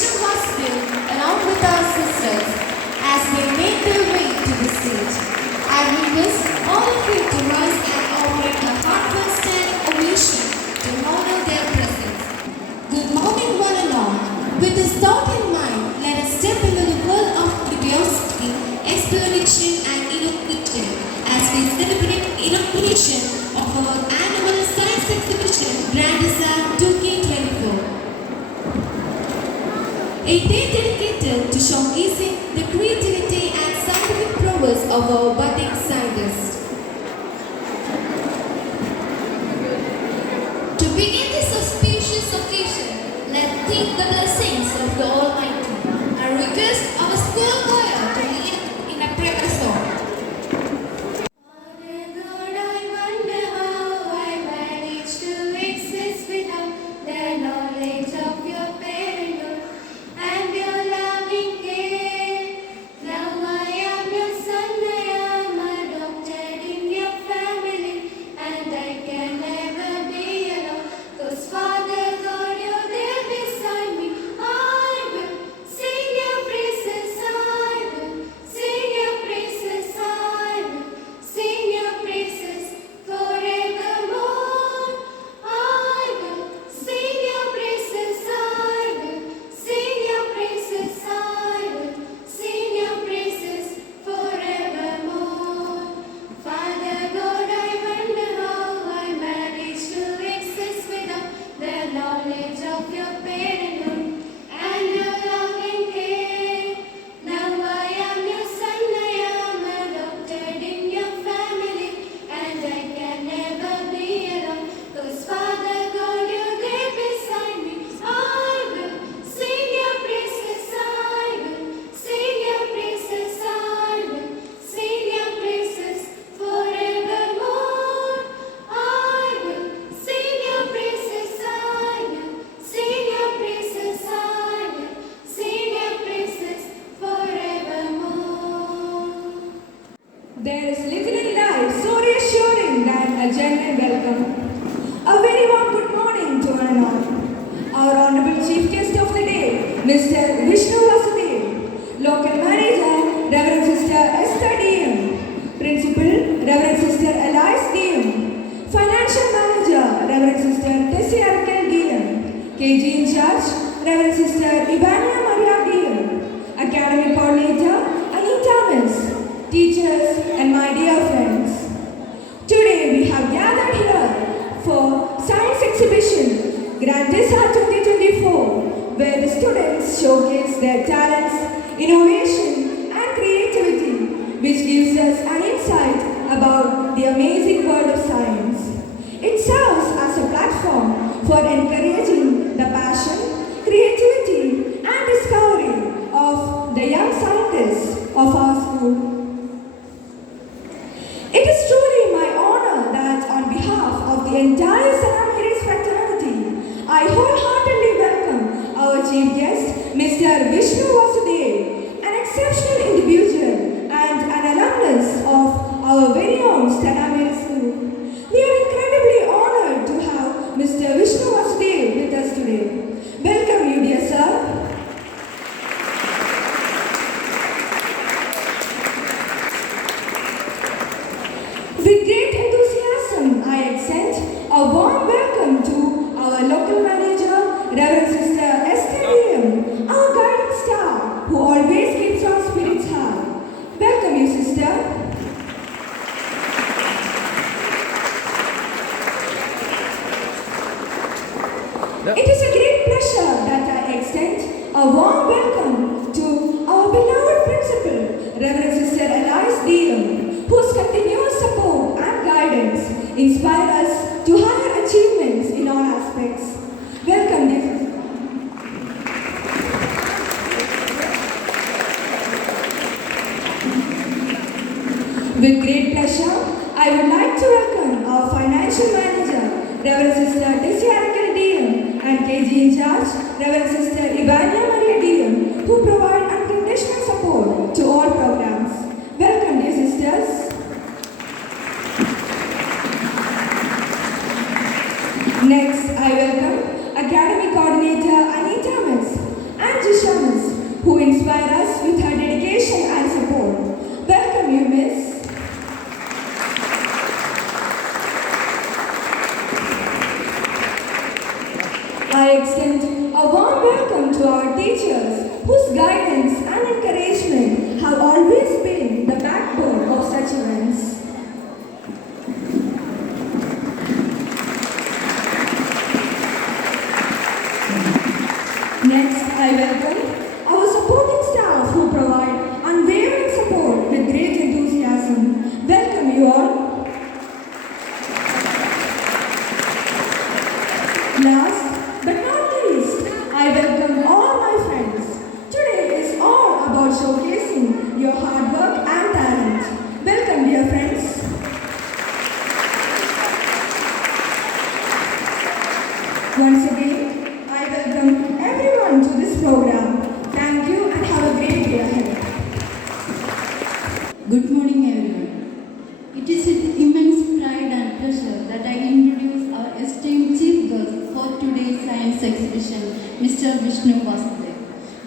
Vishnu Hospital along with our sisters as they make their way to the stage. I request all of you to rise and offer a heartfelt standing ovation to honor their presence. Good morning, one and all. With this thought in mind, let us step into the world of curiosity, exploration, and innovation as we celebrate inauguration of our annual science exhibition, Grand Design 2K24. A day dedicated to showcasing the creativity and scientific prowess of our budding scientists. To begin this auspicious occasion, let's thank the blessings of the Almighty and request our school choir to lead in a prayer song. Father God, I wonder how I managed to exist without the knowledge of your parenthood and your loving care. Now I am your son, I am adopted in your family, and I can never be alone. 'Cause Father God, you're there beside me. I will sing your praises, I will sing your praises, I will sing your praises forevermore. I will sing your praises, I will sing your praises, I will sing your praises forevermore. Father God, I wonder how I managed to exist without the knowledge of your parenthood and your loving care. Now I am your son, I am adopted in your family, and I can never be alone. 'Cause Father God, you're there beside me. I will sing your praises, I will sing your praises, I will sing your praises forevermore. I will sing your praises, I will sing your praises, I will sing your praises forevermore. There is little in life so reassuring than a genuine welcome. A very warm good morning to one and all. Our Honorable Chief Guest of the day, Mr. Vishnu Vasudev, Local Manager, Reverend Sister Esther DM, Principal, Reverend Sister Elias DM, Financial Manager, Reverend Sister Tessie Arkel DM, KG in charge, Reverend Sister Ivania Maria DM, Academy Coordinator, Anita Miss, teachers, and my dear friends. Today we have gathered here for Science Exhibition Grand Design 2024, where the students showcase their talents, innovation, and creativity, which gives us an insight about the amazing world of science. It serves as a platform for encouraging the passion, creativity, and discovery of the young scientists of our school. It is truly my honor that on behalf of the entire St. Mary's fraternity, I wholeheartedly welcome our chief guest, Mr. Vishnu Vasudev, an exceptional individual and an alumnus of our very own St. Mary's School. We are incredibly honored to have Mr. Vishnu Vasudev with us today. Welcome you, dear sir. With great enthusiasm, I extend a warm welcome to our local manager, Reverend Sister Esther DM, our guiding star, who always keeps our spirits high. Welcome you, sister. It is a great pleasure that I extend a warm welcome to our beloved principal, Reverend Sister Elias DM, whose continuous support and guidance inspire us to higher achievements in all aspects. Welcome, dear sister. With great pleasure, I would like to welcome our financial manager, Reverend Sister Tessie Arkel DM, and KG in charge, Reverend Sister Ivania Maria DM, who provide unconditional support to all programs. Welcome, dear sisters. Next, I welcome Academy Coordinator Anita Miss and who inspire us with her dedication and support. Welcome you, Miss. I extend a warm welcome to our teachers whose guidance and encouragement have always been the backbone of such events. Next, I welcome our supporting staff who provide unwavering support with great enthusiasm. Welcome you all. Last but not least, I welcome all my friends. Today is all about showcasing your hard work and talent. Welcome, dear friends. Once again, I welcome everyone to this program. Thank you and have a great day ahead. Good morning, everyone. It is with immense pride and pleasure that I introduce our esteemed chief guest for today's science exhibition, Mr. Vishnu Vasudev,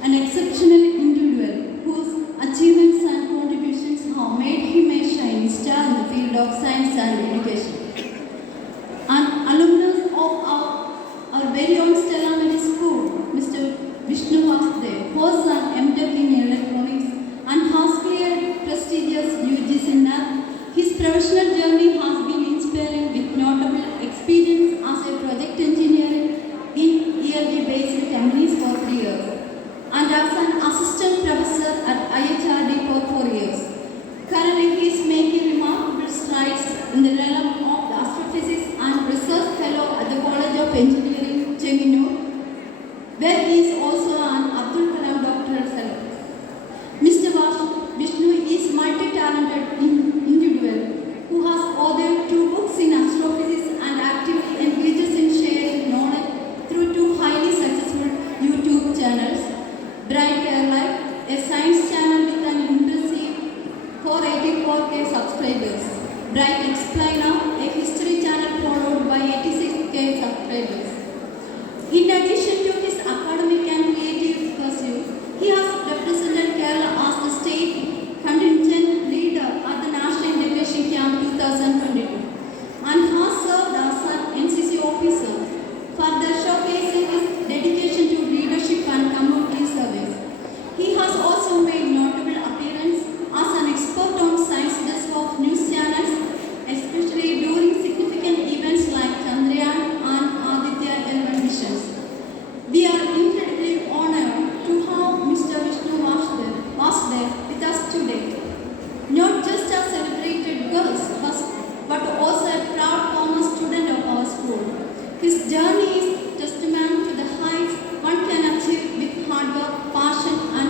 an exceptional individual whose achievements and contributions have made him a shining star in the field of science and education. An alumnus of our very own Stella Mary School, Mr. Vishnu Vasudev holds an MTech in electronics and has cleared prestigious UGC NAP. His professional journey has been inspiring with notable experience as a project engineer in ELD-based companies for 3 years and as an assistant professor at IHRD for 4 years. Currently, he is making remarkable strides in the realm of astrophysics and research fellow at the College of Engineering, Chengalpattu, where he is also an Abdul Kalam Doctoral Fellow. Mr. Vishnu is multi-talented individual who has authored 2 books in astrophysics and actively engages in sharing knowledge through 2 highly successful YouTube channels, Bright Airlight, a science channel with an impressive 484K subscribers, Bright Explainer, a history channel followed by 86K subscribers. In addition to his academic and creative pursuits, he has represented Kerala as the state contingent leader at the National Integration Camp 2022 and has served as an NCC officer, further showcasing his dedication to leadership and community service. He has also made notable appearance as an expert on science desk of news channels, especially during significant events like Chandrayaan and Aditya L1 missions. We are incredibly honored to have Mr. Vishnu Vasudev with us today, not just a celebrated guest, but also a proud former student of our school. His journey is testament to the heights one can achieve with hard work, passion, and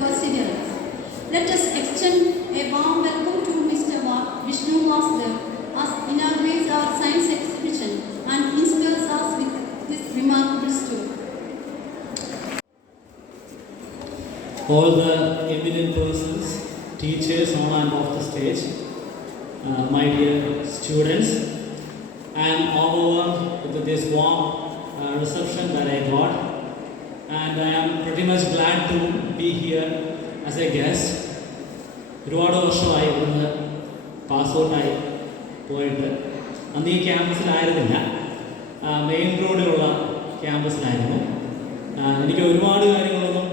perseverance. Let us extend a warm welcome to Mr. Vishnu Vasudev as inaugurates our science exhibition and inspires us with this remarkable story. All the eminent persons, teachers on and off the stage, my dear students, I am overwhelmed with this warm reception that I got, and I am pretty much glad to be here as a guest. ഒരുപാട് വർഷമായി ഇവിടുന്ന് പാസ്ഔട്ടായി പോയിട്ട് അന്ന് ഈ ക്യാമ്പസിലായിരുന്നില്ല, main റോഡിലുള്ള ക്യാമ്പസിലായിരുന്നു. എനിക്ക് ഒരുപാട് കാര്യങ്ങളൊന്നും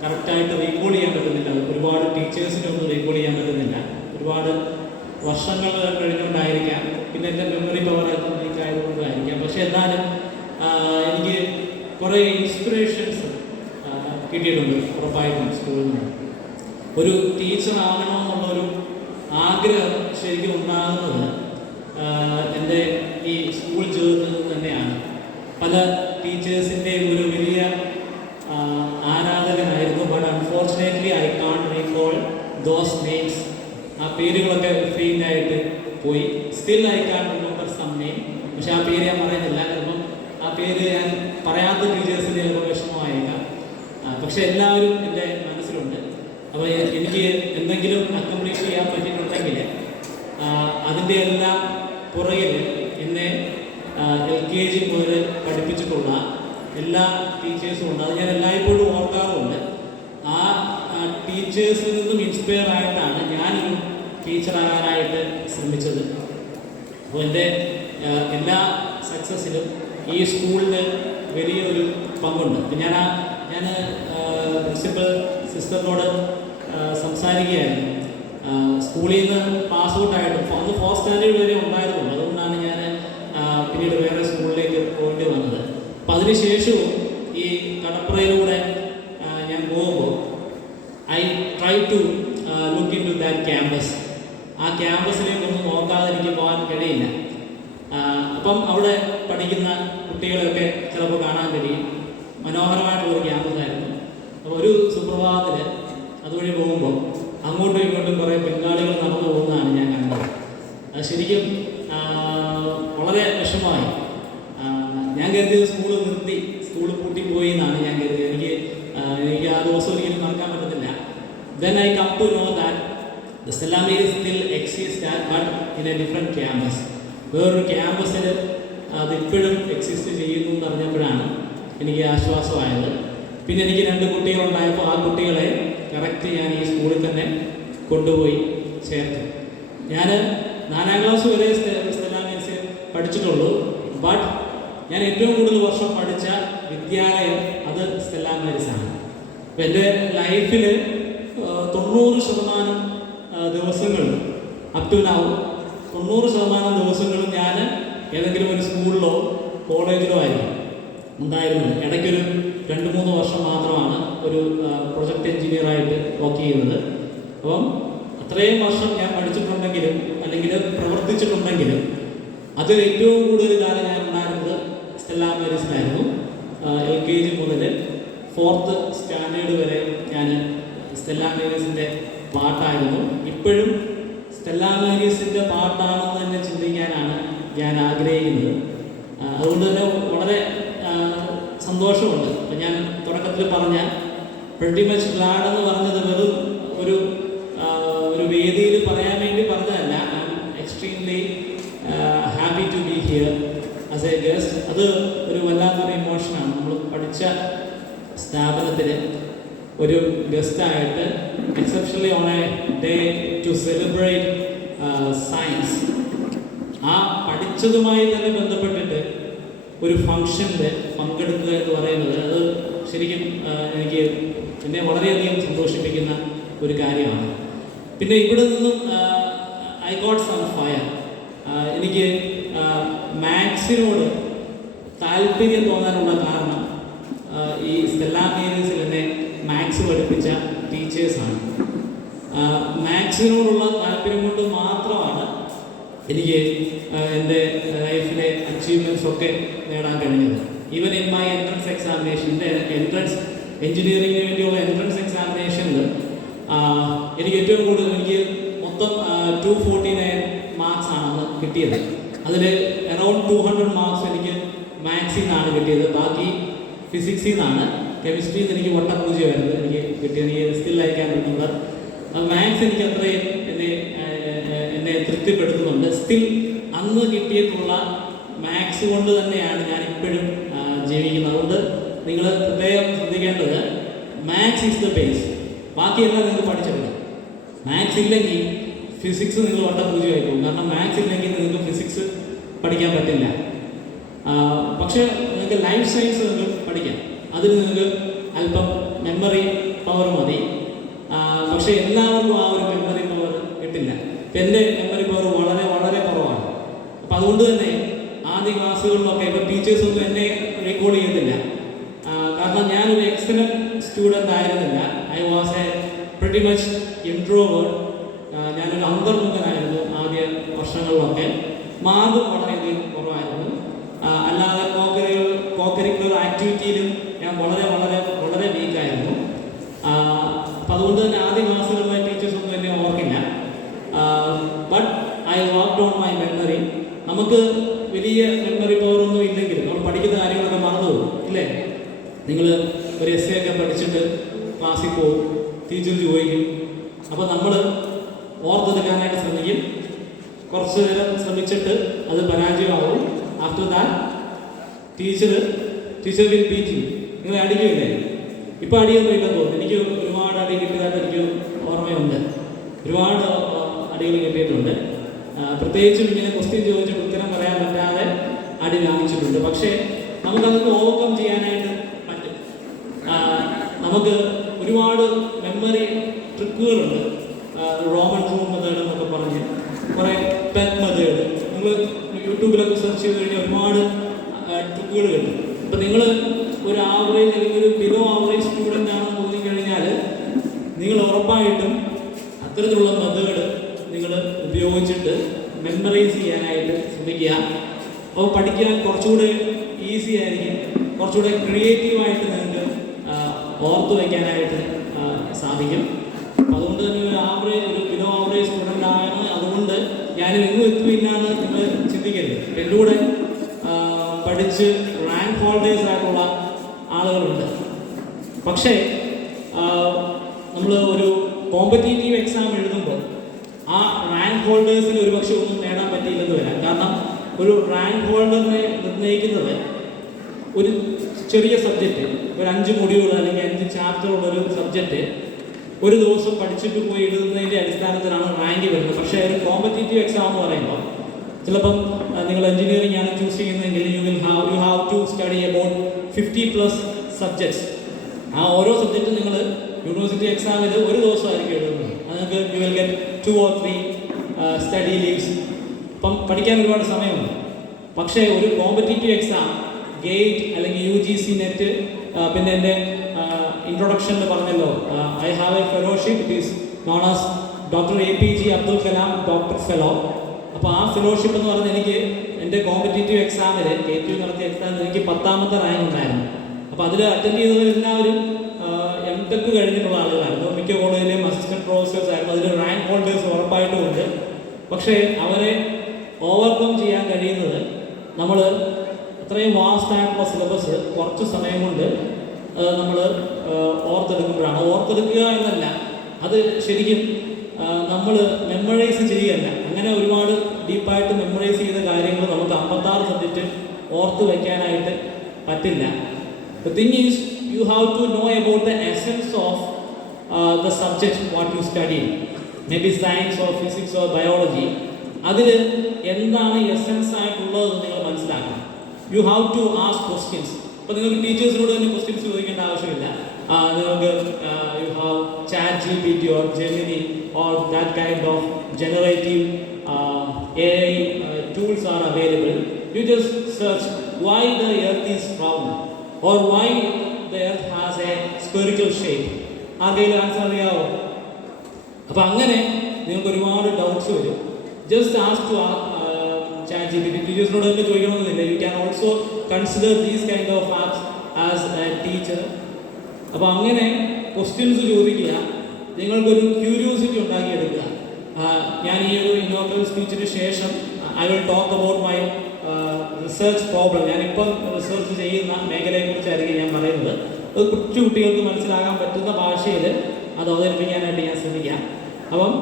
കറക്റ്റായിട്ട് റീകോൾ ചെയ്യാൻ പറ്റുന്നില്ല, ഒരുപാട് ടീച്ചേഴ്സിനെ ഒന്നും റീകോൾ ചെയ്യാൻ പറ്റുന്നില്ല. ഒരുപാട് വർഷങ്ങൾ കഴിഞ്ഞുകൊണ്ടായിരിക്കാം, പിന്നെ എൻ്റെ മെമ്മറി പവർ വീക്ക് ആയതുകൊണ്ടായിരിക്കാം. പക്ഷേ എന്നാലും എനിക്ക് കുറേ ഇൻസ്പിറേഷൻസ് കിട്ടിയിട്ടുണ്ട് ഉറപ്പായിട്ടും സ്കൂളിൽ നിന്ന്. ഒരു ടീച്ചർ ആകണമെന്നുള്ളൊരു ആഗ്രഹം ശരിക്കും ഉണ്ടാകുന്നത് എൻ്റെ ഈ സ്കൂൾ ജീവിതത്തിൽ തന്നെയാണ്. പല ടീച്ചേഴ്സിൻ്റെയും ഒരു വലിയ ആരാധകനായിരുന്നു. But unfortunately I can't recall those names. ആ പേരുകളൊക്കെ ഫെയിലായിട്ട് പോയി. Still I can remember some name. പക്ഷെ ആ പേര് ഞാൻ പറയുന്നില്ല, കാരണം ആ പേര് ഞാൻ പറയാത്ത ടീച്ചേഴ്സിന് ചിലപ്പോൾ വിഷമമായേക്കാം. പക്ഷെ എല്ലാവരും എൻ്റെ മനസ്സിലുണ്ട്. അപ്പോൾ എനിക്ക് എന്തെങ്കിലും അക്കംപ്ലിഷ് ചെയ്യാൻ പറ്റിയിട്ടുണ്ടെങ്കിൽ അതിൻ്റെ എല്ലാം പുറകിൽ എന്നെ LKG മുതൽ പഠിപ്പിച്ചിട്ടുള്ള എല്ലാ ടീച്ചേഴ്സും ഉണ്ട്. അത് ഞാൻ എല്ലായ്പ്പോഴും ഓർക്കാറുണ്ട്. ടീച്ചേഴ്സിൽ നിന്നും ഇൻസ്പയർ ആയിട്ടാണ് ഞാനൊരു ടീച്ചറാകാനായിട്ട് ശ്രമിച്ചത്. അപ്പോൾ എൻ്റെ എല്ലാ സക്സസ്സിലും ഈ സ്കൂളിന് വലിയൊരു പങ്കുണ്ട്. അപ്പം ഞാൻ പ്രിൻസിപ്പൽ സിസ്റ്ററിനോട് സംസാരിക്കുകയായിരുന്നു. സ്കൂളിൽ നിന്ന് പാസ് ഔട്ടായിട്ട് അന്ന് 4th സ്റ്റാൻഡേർഡ് വരെ ഉണ്ടായിരുന്നുള്ളൂ. അതുകൊണ്ടാണ് ഞാൻ പിന്നീട് വേറെ സ്കൂളിലേക്ക് പോകേണ്ടി വന്നത്. അപ്പം അതിനുശേഷവും ഈ കടപ്പുറയിലൂടെ ഞാൻ പോകുമ്പോൾ I try to look into that campus. ആ ക്യാമ്പസിലേക്കൊന്നും നോക്കാതെ എനിക്ക് പോകാൻ കഴിയില്ല. അപ്പം അവിടെ പഠിക്കുന്ന കുട്ടികളെയൊക്കെ ചിലപ്പോൾ കാണാൻ കഴിയും. മനോഹരമായിട്ടുള്ളൊരു ക്യാമ്പസായിരുന്നു. അപ്പോൾ ഒരു സുപ്രഭാതത്തിൽ അതുവഴി പോകുമ്പോൾ അങ്ങോട്ടും ഇങ്ങോട്ടും കുറേ ബംഗാളികൾ നടന്നു പോകുന്നതാണ് ഞാൻ കണ്ടത്. അത് ശരിക്കും വളരെ വിഷമമായി. ഞാൻ കരുതിയത് സ്കൂൾ നിർത്തി, സ്കൂൾ പൂട്ടിപ്പോയി എന്നാണ് ഞാൻ കരുതിയത്. എനിക്ക് ആ ദിവസം ഒരിക്കലും മറക്കാൻ പറ്റത്തില്ല. Then I come to know that the Stella Maris still exists, but in a different campus. വേറൊരു ക്യാമ്പസിൽ അത് ഇപ്പോഴും എക്സിസ്റ്റ് ചെയ്യുന്നു എന്ന് അറിഞ്ഞപ്പോഴാണ് എനിക്ക് ആശ്വാസമായത്. പിന്നെ എനിക്ക് 2 കുട്ടികളുണ്ടായപ്പോൾ ആ കുട്ടികളെ കറക്റ്റ് ഞാൻ ഈ സ്കൂളിൽ തന്നെ കൊണ്ടുപോയി ചേർത്തു. ഞാൻ 4ാം ക്ലാസ് വരെ സ്റ്റെല്ല മേരിസിൽ പഠിച്ചിട്ടുള്ളൂ. ബട്ട് ഞാൻ ഏറ്റവും കൂടുതൽ വർഷം പഠിച്ച വിദ്യാലയം അത് സ്റ്റെല്ല മേരിസാണ്. അപ്പം എൻ്റെ ലൈഫിൽ 90% ദിവസങ്ങളും അപ് ടു നൗ 90% ദിവസങ്ങളും ഞാൻ ഏതെങ്കിലും ഒരു സ്കൂളിലോ കോളേജിലോ ആയിരിക്കും ഉണ്ടായിരുന്നത്. ഇടയ്ക്കൊരു 2-3 വർഷം മാത്രമാണ് ഒരു പ്രൊജക്ട് എഞ്ചിനീയറായിട്ട് വർക്ക് ചെയ്യുന്നത്. അപ്പം അത്രയും വർഷം ഞാൻ പഠിച്ചിട്ടുണ്ടെങ്കിലും അല്ലെങ്കിൽ പ്രവർത്തിച്ചിട്ടുണ്ടെങ്കിലും അത് ഏറ്റവും കൂടുതൽ കാലം ഞാൻ ഉണ്ടായിരുന്നത് സ്റ്റെല്ല മേരിസിലായിരുന്നു. LKG മുതൽ 4th സ്റ്റാൻഡേർഡ് വരെ ഞാൻ സ്റ്റെല്ല മേരീസിൻ്റെ പാട്ടായിരുന്നു. ഇപ്പോഴും സ്റ്റെല്ല മേരീസിൻ്റെ പാട്ടാണെന്ന് തന്നെ ചിന്തിക്കാനാണ് ഞാൻ ആഗ്രഹിക്കുന്നത്. അതുകൊണ്ട് തന്നെ വളരെ സന്തോഷമുണ്ട്. അപ്പം ഞാൻ തുടക്കത്തിൽ പറഞ്ഞ പ്രെറ്റി മച്ച് ഗ്ലാഡ് എന്ന് പറഞ്ഞത് വെറും ഒരു വേദിയിൽ പറയാൻ വേണ്ടി പറഞ്ഞതല്ല. I am extremely happy to be here as a guest. അത് ഒരു വല്ലാത്തൊരു ഇമോഷനാണ്. നമ്മൾ പഠിച്ച സ്ഥാപനത്തിൽ ഒരു ഗസ്റ്റായിട്ട് exceptionally on a day to celebrate science, ആ പഠിച്ചതുമായി തന്നെ ബന്ധപ്പെട്ടിട്ട് ഒരു ഫംഗ്ഷനിൽ പങ്കെടുക്കുക എന്ന് പറയുന്നത് അത് ശരിക്കും എന്നെ വളരെയധികം സന്തോഷിപ്പിക്കുന്ന ഒരു കാര്യമാണ്. പിന്നെ ഇവിടെ നിന്നും ഐ ഗോട്ട് സം ഫയർ. എനിക്ക് മാത്സിനോട് താല്പര്യം തോന്നാനുള്ള കാരണം ഈ സ്റ്റെല്ല മേരീസിൽ എന്നെ മാത്സ് പഠിപ്പിച്ച ടീച്ചേഴ്സാണ്. മാത്സിനോടുള്ള താല്പര്യം കൊണ്ട് മാത്രമാണ് എനിക്ക് എൻ്റെ ലൈഫിലെ അച്ചീവ്മെൻറ്റ്സ് ഒക്കെ നേടാൻ കഴിഞ്ഞത്. Even in my entrance examination, എൻ്റെ എൻട്രൻസ് എഞ്ചിനീയറിംഗിന് വേണ്ടിയുള്ള എൻട്രൻസ് എക്സാമിനേഷനിൽ എനിക്ക് ഏറ്റവും കൂടുതൽ മൊത്തം 249 മാർക്സ് ആണ് കിട്ടിയത്. അതിൽ അറൗണ്ട് 200 മാർക്സ് എനിക്ക് മാത്സിൽ നിന്നാണ് കിട്ടിയത്. ബാക്കി ഫിസിക്സിൽ നിന്നാണ്. കെമിസ്ട്രിയിൽ നിന്ന് എനിക്ക് വട്ടപൂജ്യമായിരുന്നു എനിക്ക് കിട്ടിയത്. എനിക്ക് സ്റ്റിൽ അയക്കാൻ പറ്റുന്നത് മാത്സ് എനിക്ക് അത്രയും എന്നെ തൃപ്തിപ്പെടുത്തുന്നുണ്ട്. സ്റ്റിൽ അന്ന് കിട്ടിയിട്ടുള്ള മാത്സ് കൊണ്ട് തന്നെയാണ് ഞാൻ ഇപ്പോഴും ജീവിക്കുന്നത്. അതുകൊണ്ട് നിങ്ങൾ പ്രത്യേകം ശ്രദ്ധിക്കേണ്ടത് മാത്സ് ഈസ് ദ ബേസ്. ബാക്കിയെല്ലാം നിങ്ങൾക്ക് പഠിച്ചെടുക്കാം. മാത്സ് ഇല്ലെങ്കിൽ ഫിസിക്സ് നിങ്ങൾ വട്ടപൂജ്യമായി പോകും. കാരണം മാത്സ് ഇല്ലെങ്കിൽ നിങ്ങൾക്ക് ഫിസിക്സ് പഠിക്കാൻ പറ്റില്ല. പക്ഷേ നിങ്ങൾക്ക് ലൈഫ് സയൻസ് നിങ്ങൾക്ക് പഠിക്കാം. അതിന് നിങ്ങൾക്ക് അല്പം മെമ്മറി പവർ മതി. പക്ഷേ എല്ലാവർക്കും ആ ഒരു മെമ്മറി പവർ കിട്ടില്ല. ഇപ്പം എൻ്റെ മെമ്മറി പവർ വളരെ വളരെ കുറവാണ്. അപ്പം അതുകൊണ്ട് തന്നെ ആദ്യ ക്ലാസ്സുകളിലൊക്കെ ഇപ്പം ടീച്ചേഴ്സൊന്നും എന്നെ റെക്കോർഡ് ചെയ്യത്തില്ല. കാരണം ഞാനൊരു എക്സലൻറ്റ് സ്റ്റുഡൻ്റ് ആയിരുന്നില്ല. I was A pretty much introvert. ഞാനൊരു അന്തർമുഖനായിരുന്നു ആദ്യ വർഷങ്ങളിലൊക്കെ. മാർക്ക് വളരെയധികം കുറവായിരുന്നു. അല്ലാതെ കോകരിക്കുലർ ആക്ടിവിറ്റിയിലും ഞാൻ വളരെ വളരെ വളരെ വീക്കായിരുന്നു. അപ്പം അതുകൊണ്ട് തന്നെ ആദ്യ ക്ലാസ്സുകളിലെ ടീച്ചേഴ്സൊന്നും എന്നെ ഓർക്കില്ല. But I worked on my memory. നമുക്ക് വലിയ മെമ്മറി പവറൊന്നും ഇല്ലെങ്കിലും നമ്മൾ പഠിക്കുന്ന കാര്യങ്ങളൊക്കെ മറന്നു പോകും, ഇല്ലേ? നിങ്ങൾ ഒരു എസ് ഒക്കെ പഠിച്ചിട്ട് ക്ലാസ്സിൽ പോകും, ടീച്ചർ ചോദിക്കും. അപ്പോൾ നമ്മൾ ഓർത്തെടുക്കാനായിട്ട് ശ്രമിക്കും. കുറച്ച് നേരം ശ്രമിച്ചിട്ട് അത് പരാജയമാവും. After that teacher will beat you. നിങ്ങൾ അടിക്കില്ലേ? ഇപ്പോൾ അടിയൊന്നും ഇല്ലെന്ന് തോന്നുന്നു. എനിക്ക് ഒരുപാട് അടി കിട്ടിയതായിട്ട് എനിക്ക് ഓർമ്മയുണ്ട്. ഒരുപാട് അടികൾ കിട്ടിയിട്ടുണ്ട്. പ്രത്യേകിച്ചും ഇങ്ങനെ ക്വസ്റ്റ്യൻ ചോദിച്ചിട്ട് ഉത്തരം പറയാൻ പറ്റാതെ അടി വാങ്ങിച്ചിട്ടുണ്ട്. പക്ഷേ നമുക്കതൊക്കെ ഓവർകം ചെയ്യാനായിട്ട് പറ്റും. നമുക്ക് ഒരുപാട് മെമ്മറി ട്രിക്കുകളുണ്ട്. റോമൻ റൂം മെത്തേഡ് എന്നൊക്കെ പറഞ്ഞ് കുറേ പെറ്റ് മെത്തേഡ് നിങ്ങൾ യൂട്യൂബിലൊക്കെ സെർച്ച് ചെയ്ത് കഴിഞ്ഞാൽ ഒരുപാട് ട്രിക്കുകൾ കിട്ടും. ഇപ്പം നിങ്ങൾ ഒരു ആവറേജ് അല്ലെങ്കിൽ ഒരു ബിലോ ആവറേജ് സ്റ്റുഡൻ്റ് ആണെന്ന് തോന്നിക്കഴിഞ്ഞാൽ നിങ്ങൾ ഉറപ്പായിട്ടും അത്തരത്തിലുള്ള മെത്തേഡ് നിങ്ങൾ ഉപയോഗിച്ചിട്ട് മെമ്മറൈസ് ചെയ്യാനായിട്ട് ശ്രമിക്കുക. അപ്പോൾ പഠിക്കാൻ കുറച്ചുകൂടെ ഈസി ആയിരിക്കും, കുറച്ചുകൂടെ ക്രിയേറ്റീവായിട്ട് നിങ്ങൾക്ക് ഓർത്ത് വയ്ക്കാനായിട്ട് സാധിക്കും. അതുകൊണ്ട് തന്നെ ഒരു ആവറേജ്, ഒരു ബിലോ ആവറേജ് സ്റ്റുഡൻ്റ് ആണ്, അതുകൊണ്ട് ഞാനും എങ്ങും എത്തുമില്ല എന്ന് നിങ്ങൾ ചിന്തിക്കരുത്. എൻ്റെ കൂടെ പഠിച്ച് റാങ്ക് ഹോൾഡേഴ്സ് ആയിട്ടുള്ള ആളുകളുണ്ട്. പക്ഷേ നമ്മൾ ഒരു കോമ്പറ്റേറ്റീവ് എക്സാം എഴുതുമ്പോൾ ആ റാങ്ക് ഹോൾഡേഴ്സിന് ഒരുപക്ഷെ ഒന്നും നേടാൻ പറ്റിയില്ലെന്ന് വരാം. കാരണം ഒരു റാങ്ക് ഹോൾഡറിനെ നിർണ്ണയിക്കുന്നത് ഒരു ചെറിയ സബ്ജക്റ്റ്, ഒരു 5 മൊഡ്യൂൾ അല്ലെങ്കിൽ 5 ചാപ്റ്ററുള്ള ഒരു സബ്ജക്റ്റ് ഒരു ദിവസം പഠിച്ചിട്ട് പോയി എഴുതുന്നതിൻ്റെ അടിസ്ഥാനത്തിലാണ് റാങ്ക് വരുന്നത്. പക്ഷേ ഒരു കോമ്പറ്റേറ്റീവ് എക്സാം എന്ന് പറയുമ്പോൾ ചിലപ്പം നിങ്ങൾ എഞ്ചിനീയറിംഗ് ആണ് ചൂസ് ചെയ്യുന്നതെങ്കിൽ you have to study about 50+ subjects. ആ ഓരോ സബ്ജക്റ്റും നിങ്ങൾ യൂണിവേഴ്സിറ്റി എക്സാമിൽ ഒരു ദിവസമായിരിക്കും എഴുതുന്നത്. നിങ്ങൾക്ക് you will get 2 or 3 study leaves. അപ്പം പഠിക്കാൻ ഒരുപാട് സമയമുണ്ട്. പക്ഷേ ഒരു കോമ്പറ്റേറ്റീവ് എക്സാം ഗേറ്റ് അല്ലെങ്കിൽ UGC നെറ്റ്, പിന്നെ എൻ്റെ ഇൻട്രൊഡക്ഷനിൽ പറഞ്ഞല്ലോ, I have A fellowship, it is known as doctor APJ Abdul Kalam doctor fellow. അപ്പോൾ ആ ഫെലോഷിപ്പ് എന്ന് പറഞ്ഞാൽ എനിക്ക് എൻ്റെ കോമ്പറ്റേറ്റീവ് എക്സാമിൽ KTU നടത്തിയ എക്സാമിൽ എനിക്ക് 10ാമത്തെ റാങ്ക് ഉണ്ടായിരുന്നു. അപ്പോൾ അതിൽ അറ്റൻഡ് ചെയ്തവരെല്ലാവരും M.Tech കഴിഞ്ഞിട്ടുള്ള ആളുകളായിരുന്നു. മിക്ക കോളേജിലെയും അസിസ്റ്റന്റ് പ്രൊഫസേഴ്സ് ആയിരുന്നു. അതിൽ റാങ്ക് ഹോൾഡേഴ്സ് ഉറപ്പായിട്ടും ഉണ്ട്. പക്ഷേ അവരെ ഓവർകം ചെയ്യാൻ കഴിയുന്നത് നമ്മൾ അത്രയും വാസ്റ്റ് ആയിട്ടുള്ള സിലബസ് കുറച്ച് സമയം കൊണ്ട് നമ്മൾ ഓർത്തെടുക്കുമ്പോഴാണ്. ഓർത്തെടുക്കുക എന്നല്ല, അത് ശരിക്കും നമ്മൾ മെമ്മറൈസ് ചെയ്യുകയല്ല. അങ്ങനെ ഒരുപാട് ഡീപ്പായിട്ട് മെമ്മറൈസ് ചെയ്ത കാര്യങ്ങൾ നമുക്ക് 56 സബ്ജക്റ്റ് ഓർത്ത് വയ്ക്കാനായിട്ട് പറ്റില്ല. The thing is, you have to know about the essence of the subject what you study, maybe science or physics or biology. അതിൽ എന്താണ് എസെൻസ് ആയിട്ടുള്ളതെന്ന് നിങ്ങൾ മനസ്സിലാക്കണം. You have to ask questions. അപ്പോൾ നിങ്ങൾക്ക് ടീച്ചേഴ്സിനോട് തന്നെ ക്വസ്റ്റ്യൻസ് ചോദിക്കേണ്ട ആവശ്യമില്ല. നിങ്ങൾക്ക് you have ChatGPT or Gemini or that kind of generative AI tools are available. You just search why the earth is round or why the earth has a spherical shape. ആർക്കെങ്കിലും answer അറിയാവോ? അപ്പോൾ അങ്ങനെ നിങ്ങൾക്ക് ഒരുപാട് doubts വരും. Just ask to ChatGPT. ടീച്ചേഴ്സിനോട് തന്നെ ചോദിക്കണമെന്നില്ല. You can also consider these kind of apps as a teacher. അപ്പോൾ അങ്ങനെ ക്വസ്റ്റ്യൻസ് ചോദിക്കുക, നിങ്ങൾക്കൊരു ക്യൂരിയോസിറ്റി ഉണ്ടാക്കിയെടുക്കുക. ഞാൻ ഈ ഒരു ഇന്നോഗ്രൽ സ്പീച്ചിന് ശേഷം I will talk about my research problem. ഞാനിപ്പം റിസർച്ച് ചെയ്യുന്ന മേഖലയെക്കുറിച്ചായിരിക്കും ഞാൻ പറയുന്നത്. അത് കൊച്ചു കുട്ടികൾക്ക് മനസ്സിലാകാൻ പറ്റുന്ന ഭാഷയിൽ അത് അവതരിപ്പിക്കാനായിട്ട് ഞാൻ ശ്രമിക്കാം. അപ്പം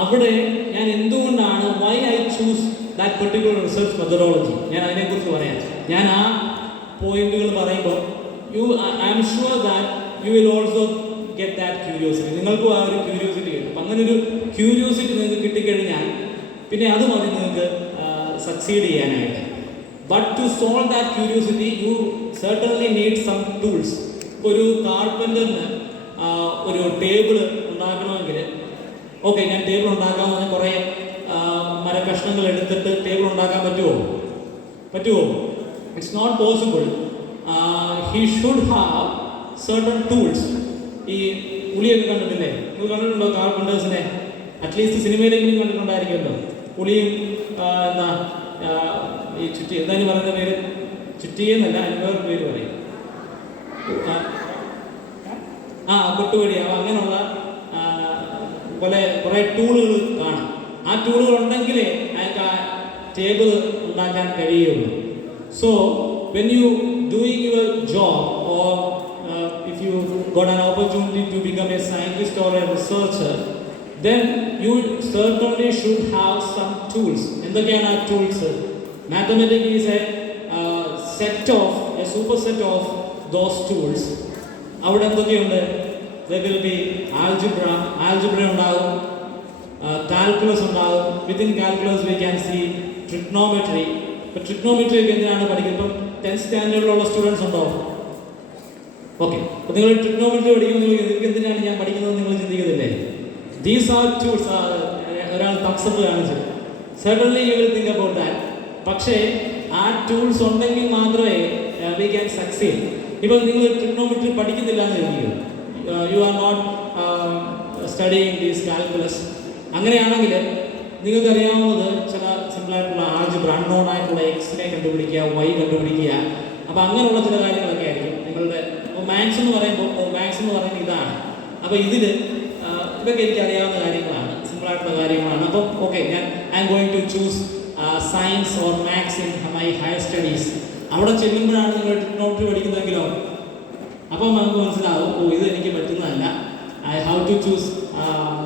അവിടെ ഞാൻ എന്തുകൊണ്ടാണ് why I choose that particular research methodology, ഞാൻ അതിനെക്കുറിച്ച് പറയാം. ഞാൻ ആ പോയിന്റുകൾ പറയുമ്പോൾ I'm sure that you will also get that curiosity. നിങ്ങൾക്കും ആ ഒരു ക്യൂരിയോസിറ്റി കിട്ടും. അപ്പം അങ്ങനെ ഒരു ക്യൂരിയോസിറ്റി നിങ്ങൾക്ക് കിട്ടിക്കഴിഞ്ഞാൽ പിന്നെ അത് മതി നിങ്ങൾക്ക് സക്സീഡ് ചെയ്യാനായിട്ട്. But to solve that curiosity you certainly need some tools. ഒരു കാർപ്പൻ്ററിന് ഒരു ടേബിൾ ഉണ്ടാക്കണമെങ്കിൽ, ഓക്കെ ഞാൻ ടേബിൾ ഉണ്ടാക്കാമെന്ന് പറഞ്ഞാൽ കുറേ മരക്കഷ്ണങ്ങൾ എടുത്തിട്ട് ടേബിൾ ഉണ്ടാക്കാൻ പറ്റുമോ? It's not possible. He should have certain tools. ഈ ഉളിയൊക്കെ കണ്ടിട്ടില്ലേ? നിങ്ങൾ കണ്ടിട്ടുണ്ടോ കാർപ്പൻ്റേഴ്സിനെ? അറ്റ്ലീസ്റ്റ് സിനിമയിലെങ്കിലും കണ്ടിട്ടുണ്ടായിരിക്കുമല്ലോ. ഉളിയും ഈ ചുറ്റി, എന്തായാലും പറയുന്ന പേര് ചുറ്റിയെന്നല്ല, അതിന് വേറെ പേര് പറയും, കൊട്ടുപടി, അങ്ങനെയുള്ള കുറേ ടൂളുകൾ കാണാം. ആ ടൂളുകൾ ഉണ്ടെങ്കിലേ അയാൾക്ക് ആ ടേബിൾ ഉണ്ടാക്കാൻ കഴിയുള്ളൂ. So when you doing your job or if you got an opportunity to become a scientist or a researcher, then you certainly should have some tools. എന്തൊക്കെയാണ് ആ tools? Mathematics is a superset of those tools. അവിടെ എന്തൊക്കെയുണ്ട്? There will be algebra ഉണ്ടാകും, calculus ഉണ്ടാകും. Within calculus we can see trigonometry. ഇപ്പോൾ trigonometry ഒക്കെ എന്തിനാണ് പഠിക്കുന്നത്? ഇപ്പം 10th സ്റ്റാൻഡേർഡിലുള്ള സ്റ്റുഡൻസ് ഉണ്ടോ? ഓക്കെ, അപ്പോൾ നിങ്ങൾ ട്രിഗ്നോമെട്രി പഠിക്കുന്നത് നിങ്ങൾക്ക് എന്തിനാണ് ഞാൻ പഠിക്കുന്നത് നിങ്ങൾ ചിന്തിക്കുന്നില്ലേ? These are tools. ഒരാൾ തംസപ്പ് കാണിച്ചു. Certainly you will think about that. പക്ഷേ ആ ടൂൾസ് ഉണ്ടെങ്കിൽ മാത്രമേ we can succeed. ഇപ്പോൾ നിങ്ങൾ ട്രിഗ്നോമെട്രി പഠിക്കുന്നില്ല എന്ന് ചോദിക്കുക, you are not studying this calculus. അങ്ങനെയാണെങ്കിൽ നിങ്ങൾക്കറിയാവുന്നത് ചില സിമ്പിളായിട്ടുള്ള ആൾജിബ്ര, അൺനോൺ ആയിട്ടുള്ള എക്സിനെ കണ്ടുപിടിക്കുക, വൈ കണ്ടുപിടിക്കുക, അപ്പോൾ അങ്ങനെയുള്ള ചില കാര്യങ്ങളൊക്കെ ആയിരിക്കും നിങ്ങളുടെ. മാത്സ് എന്ന് പറയുന്നത് ഇതാണ്. അപ്പോൾ ഇതൊക്കെ എനിക്ക് അറിയാവുന്ന കാര്യങ്ങളാണ്, സിമ്പിളായിട്ടുള്ള കാര്യങ്ങളാണ്. അപ്പം okay, I'm going to choose science or maths in my higher studies. അവിടെ ചെല്ലുമ്പോഴാണ് നിങ്ങൾ ട്രിഗ്നോമെട്രി പഠിക്കുന്നതെങ്കിലോ അപ്പോൾ നമുക്ക് മനസ്സിലാവും, ഇത് എനിക്ക് പറ്റുന്നതല്ല. I have to choose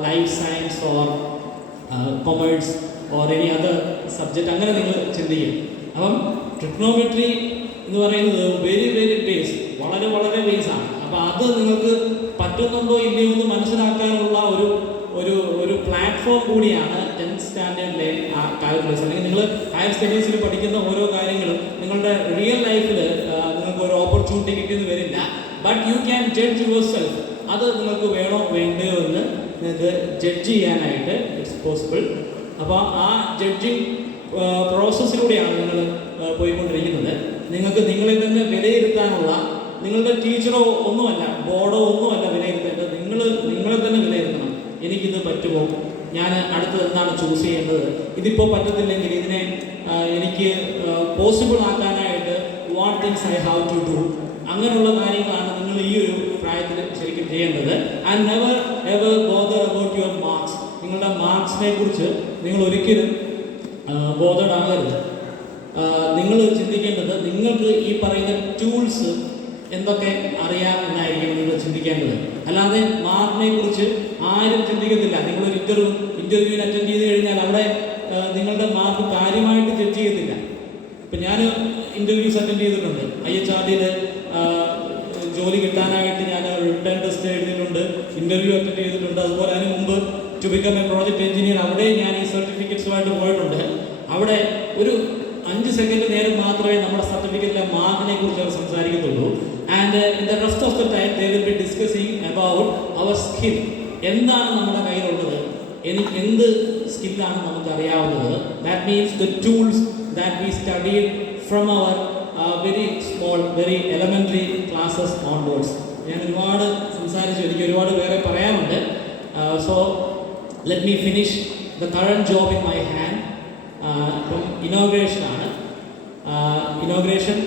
life science or commerce or any other subject. അങ്ങനെ നിങ്ങൾ ചിന്തിക്കും. അപ്പം ട്രിഗ്നോമെട്രി എന്ന് പറയുന്നത് വെരി വെരി ബേസ്, വളരെ വളരെ ബേസാണ്. അപ്പോൾ അത് നിങ്ങൾക്ക് പറ്റുന്നുണ്ടോ ഇല്ലയോ എന്ന് മനസ്സിലാക്കാനുള്ള ഒരു പ്ലാറ്റ്ഫോം കൂടിയാണ് 10th സ്റ്റാൻഡേർഡിലെ ആ കാൽക്കുലസ്. അല്ലെങ്കിൽ നിങ്ങൾ ഹയർ സ്റ്റഡീസിൽ പഠിക്കുന്ന ഓരോ കാര്യങ്ങളും നിങ്ങളുടെ റിയൽ ലൈഫിൽ നിങ്ങൾക്ക് ഒരു ഓപ്പർച്യൂണിറ്റി കിട്ടിയെന്ന് വരില്ല. But you can judge your self. അത് നിങ്ങൾക്ക് വേണോ വേണ്ടയോ എന്ന് നിങ്ങൾക്ക് ജഡ്ജ് ചെയ്യാനായിട്ട് ഇറ്റ്സ് പോസിബിൾ. അപ്പോൾ ആ ജഡ്ജിങ് പ്രോസസ്സിലൂടെയാണ് നിങ്ങൾ പോയിക്കൊണ്ടിരിക്കുന്നത്. നിങ്ങൾക്ക് നിങ്ങളെ തന്നെ വിലയിരുത്താനുള്ള, നിങ്ങളുടെ ടീച്ചറോ ഒന്നുമല്ല, ബോർഡോ ഒന്നുമല്ല വിലയിരുത്തേണ്ടത്, നിങ്ങളെ തന്നെ വിലയിരുത്തണം. എനിക്കിത് പറ്റുമോ, ഞാൻ അടുത്തത് എന്താണ് ചൂസ് ചെയ്യേണ്ടത്, ഇതിപ്പോൾ പറ്റത്തില്ലെങ്കിൽ ഇതിനെ എനിക്ക് പോസിബിൾ ആക്കാനായിട്ട് what things I have to do. അങ്ങനെയുള്ള കാര്യങ്ങളാണ് നിങ്ങൾ ഈ ഒരു പ്രായത്തിൽ ശരിക്കും ചെയ്യേണ്ടത്. And never ever bother about your marks. നിങ്ങളുടെ മാർക്സിനെ കുറിച്ച് നിങ്ങൾ ഒരിക്കലും ബോധേഡ് ആകരുത്. നിങ്ങൾ ചിന്തിക്കേണ്ടത് നിങ്ങൾക്ക് ഈ പറയുന്ന ടൂൾസ് എന്തൊക്കെ അറിയാം എന്നായിരിക്കും നിങ്ങൾ ചിന്തിക്കേണ്ടത്. അല്ലാതെ മാർക്കിനെ കുറിച്ച് ആരും ചിന്തിക്കത്തില്ല. നിങ്ങളൊരു ഇൻ്റർവ്യൂവിന് അറ്റൻഡ് ചെയ്ത് കഴിഞ്ഞാൽ അവിടെ നിങ്ങളുടെ മാർക്ക് കാര്യമായിട്ട് ജഡ്ജ് ചെയ്യത്തില്ല. ഇപ്പം ഞാൻ ഇൻ്റർവ്യൂസ് അറ്റൻഡ് ചെയ്തിട്ടുണ്ട്. IHRDയിൽ ജോലി കിട്ടാനായിട്ട് ഞാൻ റിട്ടേൺ ടെസ്റ്റ് എഴുതിയിട്ടുണ്ട്, ഇൻ്റർവ്യൂ അറ്റൻഡ് ചെയ്തിട്ടുണ്ട്. അതുപോലെ അതിന് മുമ്പ് to become a project engineer, അവിടെ ഞാൻ ഈ സർട്ടിഫിക്കറ്റ്സുമായിട്ട് പോയിട്ടുണ്ട്. അവിടെ ഒരു 5 സെക്കൻഡ് നേരം മാത്രമേ നമ്മുടെ സർട്ടിഫിക്കറ്റിലെ മാർക്കിനെ കുറിച്ച് അവർ സംസാരിക്കത്തുള്ളൂ. And in the rest of the time they will be discussing about our skill. എന്താണ് നമ്മുടെ കയ്യിലുള്ളത്, എന്ത് സ്കില്ലാണ് നമുക്ക് അറിയാവുന്നത്. That means the tools that we studied from our very small, very elementary classes onwards. ഞാൻ ഒരുപാട് സംസാരിച്ചു, എനിക്ക് ഒരുപാട് പേരെ പറയാനുണ്ട്. So let me finish the current job in my hand. ഇപ്പം ഇനോഗ്രേഷനാണ്. ഇനോഗ്രേഷൻ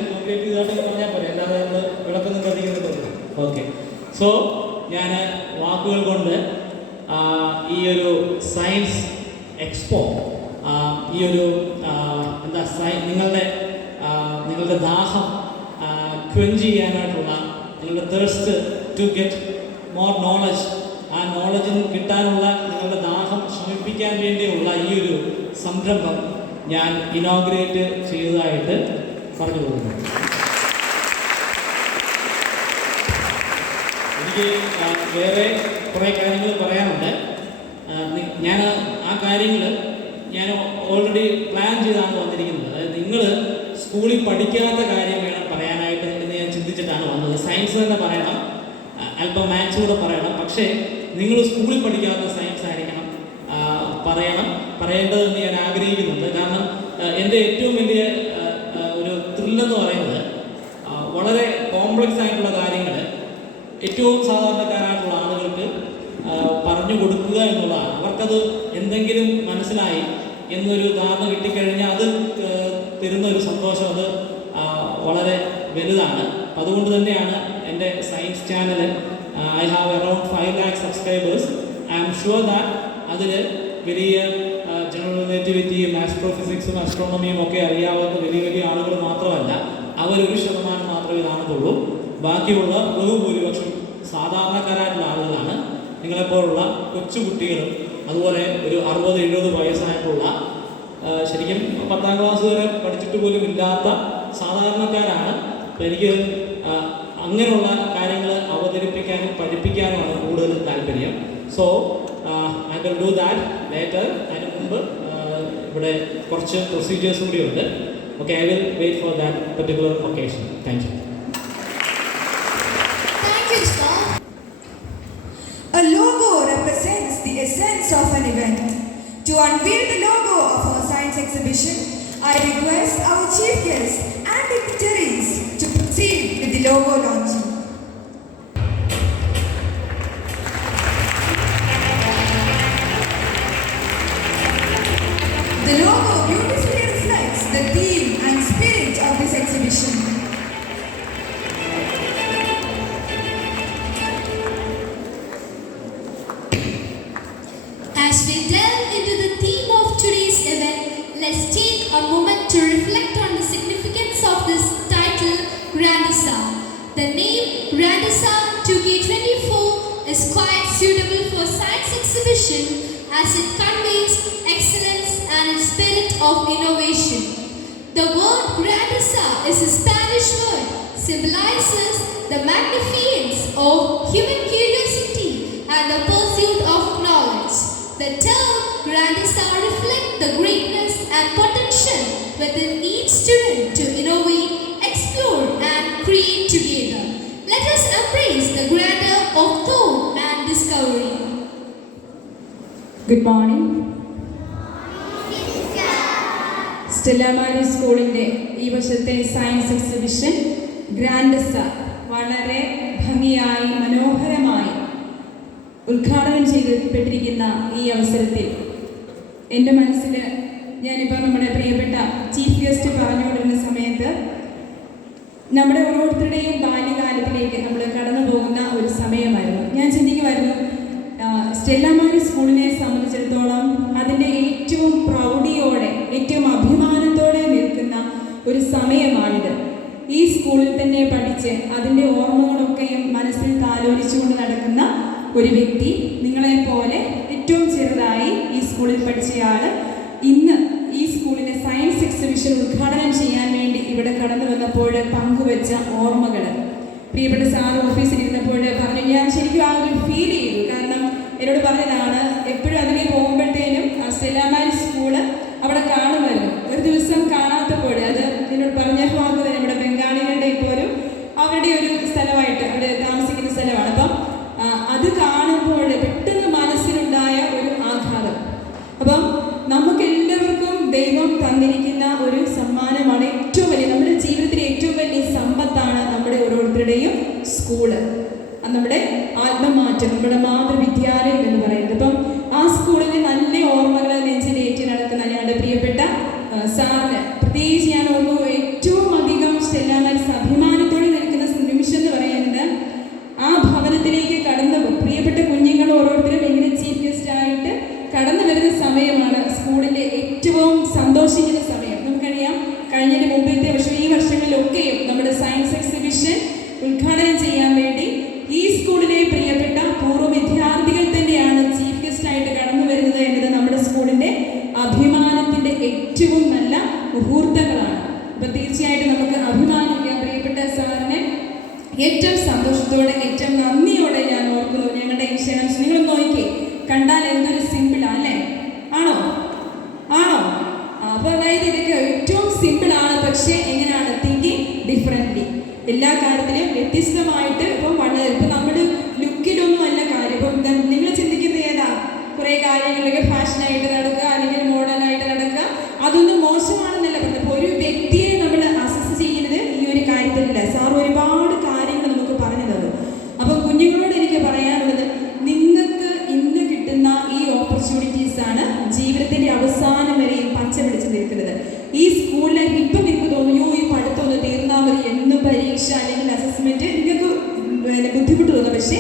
ഇതായിട്ട് പറഞ്ഞാൽ പോലെ അല്ലാതെ നമ്മൾ വിളക്കൊന്നും കത്തിക്കുന്നുണ്ടല്ലോ. ഓക്കെ, സോ ഞാൻ വാക്കുകൾ കൊണ്ട് ഈ ഒരു സയൻസ് എക്സ്പോ, ഈ ഒരു നിങ്ങളുടെ ദാഹം ക്വെഞ്ച് ചെയ്യാനായിട്ടുള്ള, നിങ്ങളുടെ thirst to get more knowledge, ആ നോളജിൽ കിട്ടാനുള്ള നിങ്ങളുടെ ദാഹം ശമിപ്പിക്കാൻ വേണ്ടിയുള്ള ഈ ഒരു സംരംഭം ഞാൻ ഇനോഗ്രേറ്റ് ചെയ്തതായിട്ട് പറഞ്ഞു പോകുന്നു. എനിക്ക് വേറെ കുറേ കാര്യങ്ങൾ പറയാനുണ്ട്. ഞാൻ ആ കാര്യങ്ങൾ ഞാൻ ഓൾറെഡി പ്ലാൻ ചെയ്താണ് വന്നിരിക്കുന്നത്. അതായത് നിങ്ങൾ സ്കൂളിൽ പഠിക്കാത്ത കാര്യം വേണം പറയാനായിട്ട് എന്ന് ഞാൻ ചിന്തിച്ചിട്ടാണ് വന്നത്. സയൻസ് തന്നെ പറയണം, അല്പം മാത്സ് കൂടെ പറയണം. പക്ഷേ നിങ്ങൾ സ്കൂളിൽ പഠിക്കാത്ത സയൻസ് ആയിരിക്കണം പറയേണ്ടതെന്ന് ഞാൻ ആഗ്രഹിക്കുന്നുണ്ട്. കാരണം എൻ്റെ ഏറ്റവും വലിയ ഒരു ത്രില്ലെന്ന് പറയുന്നത് വളരെ കോംപ്ലക്സ് ആയിട്ടുള്ള കാര്യങ്ങൾ ഏറ്റവും സാധാരണക്കാരായിട്ടുള്ള ആളുകൾക്ക് പറഞ്ഞു കൊടുക്കുക എന്നുള്ളതാണ്. അവർക്കത് എന്തെങ്കിലും മനസ്സിലായി എന്നൊരു ധാരണ കിട്ടിക്കഴിഞ്ഞാൽ അത് തരുന്ന ഒരു സന്തോഷം അത് വളരെ വലുതാണ്. അപ്പം അതുകൊണ്ട് തന്നെയാണ് എൻ്റെ science channel, I have around 5 lakh subscribers. I am sure that അതിൽ വലിയ ജനറൽ റിലേറ്റിവിറ്റിയും ആസ്ട്രോഫിസിക്സും ആസ്ട്രോണമിയും ഒക്കെ അറിയാവുന്ന വലിയ വലിയ ആളുകൾ മാത്രമല്ല, അവരൊരു ശതമാനം മാത്രമേ കാണത്തുള്ളൂ. ബാക്കിയുള്ള ബഹുഭൂരിപക്ഷം സാധാരണക്കാരായിട്ടുള്ള ആളുകളാണ്. നിങ്ങളെപ്പോലുള്ള കൊച്ചുകുട്ടികളും അതുപോലെ ഒരു 60-70 വയസ്സായിട്ടുള്ള ശരിക്കും 10ാം ക്ലാസ് വരെ പഠിച്ചിട്ട് പോലും ഇല്ലാത്ത സാധാരണക്കാരാണ്. അപ്പം എനിക്ക് അങ്ങനെയുള്ള കാര്യങ്ങൾ പഠിപ്പിക്കാനുമാണ് കൂടുതൽ താല്പര്യം. So I will do that later. അതിന് മുമ്പ് ഇവിടെ കുറച്ച് പ്രൊസീജിയേഴ്സ് കൂടി ഉണ്ട്. Okay, I will wait for that particular occasion. Thank you. Thank you, sir. A logo represents the essence of an event. To unveil the logo of our science exhibition, I request our chief guests and dignitaries to proceed with the logo launching. The logo beautifully reflects the theme and spirit of this exhibition. As we delve into the theme of today's event, let's take a moment to reflect on the significance of this title, Grandeza. The name Grandeza 2K24 is quite suitable for science exhibition as it conveys excellence and its spirit of innovation. The word Grandeza is a Spanish word, symbolizes the magnificence of human curiosity and the pursuit of knowledge. The term Grandeza reflects the greatness and potential within each student to innovate, explore and create together. Let us embrace the grandeur of thought and discovery. Good morning. Stella Mari സ്കൂളിൻ്റെ ഈ വർഷത്തെ science exhibition ഗ്രാൻഡസ വളരെ ഭംഗിയായി മനോഹരമായി ഉദ്ഘാടനം ചെയ്യപ്പെട്ടിരിക്കുന്ന ഈ അവസരത്തിൽ എൻ്റെ മനസ്സിൽ ഞാനിപ്പോൾ നമ്മുടെ പ്രിയപ്പെട്ട ചീഫ് ഗസ്റ്റ് പറഞ്ഞുകൊണ്ടിരുന്ന സമയത്ത് നമ്മുടെ ഓരോരുത്തരുടെയും ബാല്യകാലത്തിലേക്ക് നമ്മൾ കടന്നു പോകുന്ന ഒരു സമയമായിരുന്നു. ഞാൻ ചിന്തിക്കുമായിരുന്നു, സ്റ്റെല്ല മാരി സ്കൂളിനെ സംബന്ധിച്ചിടത്തോളം അതിൻ്റെ ഏറ്റവും പ്രൗഢിയോടെ ഏറ്റവും അഭിമാനത്തോടെ നിൽക്കുന്ന ഒരു സമയമാണിത്. ഈ സ്കൂളിൽ തന്നെ പഠിച്ച് അതിൻ്റെ ഓർമ്മകളൊക്കെയും മനസ്സിൽ താലോലിച്ചുകൊണ്ട് നടക്കുന്ന ഒരു വ്യക്തി, നിങ്ങളെപ്പോലെ ഏറ്റവും ചെറുതായി ഈ സ്കൂളിൽ പഠിച്ചയാൾ ഇന്ന് ഈ സ്കൂളിലെ സയൻസ് എക്സിബിഷൻ ഉദ്ഘാടനം ചെയ്യാൻ വേണ്ടി ഇവിടെ കടന്നു വന്നപ്പോൾ പങ്കുവെച്ച ഓർമ്മകൾ. പ്രിയപ്പെട്ട സാർ ഓഫീസിൽ ഇരുന്നപ്പോൾ പറഞ്ഞു, ഞാൻ ശരിക്കും ആ ഒരു ഫീൽ ചെയ്തു. കാരണം എന്നോട് പറഞ്ഞതാണ്, എപ്പോഴും അതിനെ പോകുമ്പോഴത്തേനും സ്റ്റെല്ല മാരി സ്കൂള് അവിടെ കാണുമായിരുന്നു. ഒരു ദിവസം കാണാത്തപ്പോൾ അത് എന്നോട് പറഞ്ഞ ഭാഗത്ത് നമ്മുടെ ബംഗാളികളുടെ പോലും അവരുടെ ഒരു സ്ഥലമായിട്ട് അവിടെ താമസിക്കുന്ന സ്ഥലമാണ്. അപ്പം അത് കാണുമ്പോൾ പെട്ടെന്ന് മനസ്സിലുണ്ടായ ഒരു ആഘാതം. അപ്പം നമുക്കെല്ലാവർക്കും ദൈവം തന്നിരിക്കുന്ന ഒരു സമ്മാനമാണ്, ഏറ്റവും വലിയ നമ്മുടെ ജീവിതത്തിലെ ഏറ്റവും വലിയ സമ്പത്താണ് നമ്മുടെ ഓരോരുത്തരുടെയും സ്കൂള്, നമ്മുടെ ആത്മമാറ്റം, നമ്മുടെ മാതൃവിദ്യാലയം എന്ന് പറയുന്നത്. അപ്പം ആ സ്കൂളിലെ നല്ല ഓർമ്മകൾ നെഞ്ചിലേറ്റി നടക്കുന്ന ഞങ്ങളുടെ പ്രിയപ്പെട്ട സാറിന് പ്രത്യേകിച്ച് ഞാൻ ഓർമ്മ ഏറ്റവും അധികം സ്റ്റെല്ല മാരി അഭിമാനത്തോടെ നിൽക്കുന്ന നിമിഷം എന്ന് പറയുന്നത് ആ ഭവനത്തിലേക്ക് കടന്നു പ്രിയപ്പെട്ട കുഞ്ഞുങ്ങൾ ഓരോരുത്തരും എങ്ങനെ ചീഫ് ഗസ്റ്റ് ആയിട്ട് കടന്നു വരുന്ന സമയമാണ് സ്കൂളിൻ്റെ ഏറ്റവും സന്തോഷിക്കുന്ന സമയം. നമുക്കറിയാം, കഴിഞ്ഞതിന് മുമ്പത്തെ വർഷം ഈ വർഷങ്ങളിലൊക്കെയും നമ്മുടെ സയൻസ് എക്സിബിഷൻ ഉദ്ഘാടനം ചെയ്യാൻ വേണ്ടി ഈ സ്കൂളിലെ പ്രിയപ്പെട്ട പൂർവ്വ വിദ്യാർത്ഥികൾ തന്നെയാണ് ചീഫ് ഗസ്റ്റ് ആയിട്ട് കടന്നു വരുന്നത് എന്നത് നമ്മുടെ സ്കൂളിൻ്റെ അഭിമാനത്തിൻ്റെ ഏറ്റവും നല്ല മുഹൂർത്തങ്ങളാണ്. അപ്പം തീർച്ചയായിട്ടും നമുക്ക് അഭിമാനിക്കാം. പ്രിയപ്പെട്ട സാറിനെ ഏറ്റവും സന്തോഷത്തോടെ ഏറ്റവും നന്ദിയോടെ ഞാൻ ഓർക്കുന്നു. ഞങ്ങളുടെ ഇൻഷുറൻസ് നിങ്ങൾ നോക്കി കണ്ടാൽ എന്തൊരു സിമ്പിളാണ് അല്ലേ? ആണോ? അപ്പോൾ അതായത് ഇതൊക്കെ ഏറ്റവും സിമ്പിളാണ്, പക്ഷേ എങ്ങനെയാണ് തിങ്കിങ് ഡിഫറെൻ്റ്ലി, എല്ലാ കാര്യത്തിലും വ്യത്യസ്തമായിട്ട്. ഇപ്പം നമ്മുടെ ലുക്കിലൊന്നും അല്ല കാര്യം. ഇപ്പം നിങ്ങൾ ചിന്തിക്കുന്നത് ഏതാ? കുറേ കാര്യങ്ങളിലൊക്കെ ഫാഷനായിട്ട് നടക്കുക, അല്ലെങ്കിൽ മോഡേണായിട്ട് നടക്കുക, അതൊന്നും മോശമാണെന്നല്ല പറഞ്ഞത്. അപ്പോൾ ഒരു വ്യക്തിയെ നമ്മൾ അസസ് ചെയ്യുന്നത് ഈ ഒരു കാര്യത്തിലല്ല. സാർ ഒരുപാട് കാര്യങ്ങൾ നമുക്ക് പറഞ്ഞു തന്നു. അപ്പം കുഞ്ഞുങ്ങളോട് എനിക്ക് പറയാനുള്ളത്, നിങ്ങൾക്ക് ഇന്ന് കിട്ടുന്ന ഈ ഓപ്പർച്യൂണിറ്റീസാണ് ജീവിതത്തിൻ്റെ അവസാനം വരെയും പച്ച പിടിച്ച് നിൽക്കുന്നത്. ഈ സ്കൂൾ ലൈഫ് ഇപ്പം നിങ്ങൾക്ക് തോന്നുന്നു, ഈ പഠിത്തം ഒന്ന് തീർന്നാൽ മതി, എന്നും പരീക്ഷ അല്ലെങ്കിൽ അസസ്മെൻറ്റ് നിങ്ങൾക്ക് ബുദ്ധിമുട്ട് തോന്നും. പക്ഷേ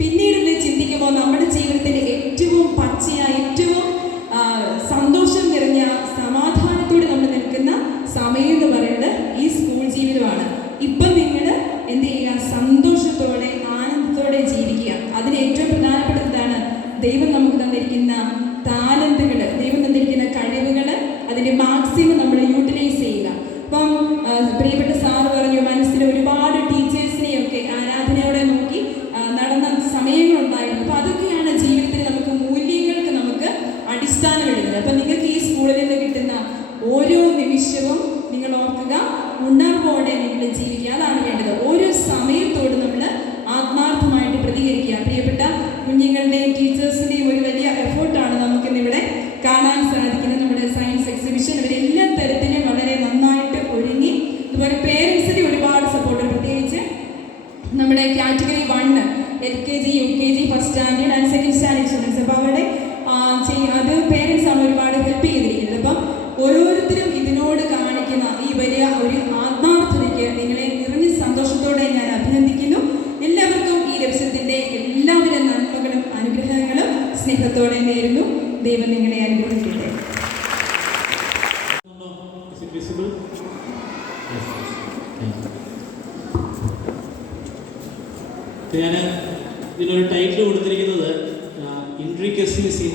പിന്നീട് ചിന്തിക്കുമ്പോൾ നമ്മുടെ ജീവിതത്തിൻ്റെ ഏറ്റവും പച്ചയായ ഏറ്റവും സന്തോഷം നിറഞ്ഞ സമാധാനത്തോടെ നമ്മൾ നിൽക്കുന്ന സമയം എന്ന് പറയുന്നത് ഈ സ്കൂൾ ജീവിതമാണ്. ഇപ്പം നിങ്ങൾ എന്ത് ചെയ്യുക? സന്തോഷത്തോടെ ആനന്ദത്തോടെ ജീവിക്കുക. അതിന് ഏറ്റവും പ്രധാനപ്പെട്ടതാണ് ദൈവം നമുക്ക് തന്നിരിക്കുന്ന ടാലന്റുകൾ, ദൈവം തന്നിരിക്കുന്ന കഴിവുകൾ, അതിൻ്റെ മാക്സിമം നമ്മൾ യൂട്ടിലൈസ് ചെയ്യുക. അപ്പം പ്രിയപ്പെട്ട സാറ് പറഞ്ഞു, മനസ്സിൽ ഒരുപാട് ടീച്ചേഴ്സിനെയൊക്കെ ആരാധനയോടെ നോക്കി നടന്ന സ്നേഹത്തോടെ നേരുന്നു. ദൈവം നിങ്ങളെ അനുഗ്രഹിക്കട്ടെ. Is it visible? Yes. Thank you. ഞാൻ ഇതിനൊരു ടൈറ്റിൽ കൊടുത്തിരിക്കുന്നത് ഇൻട്രിക്കസീസ് ഇൻ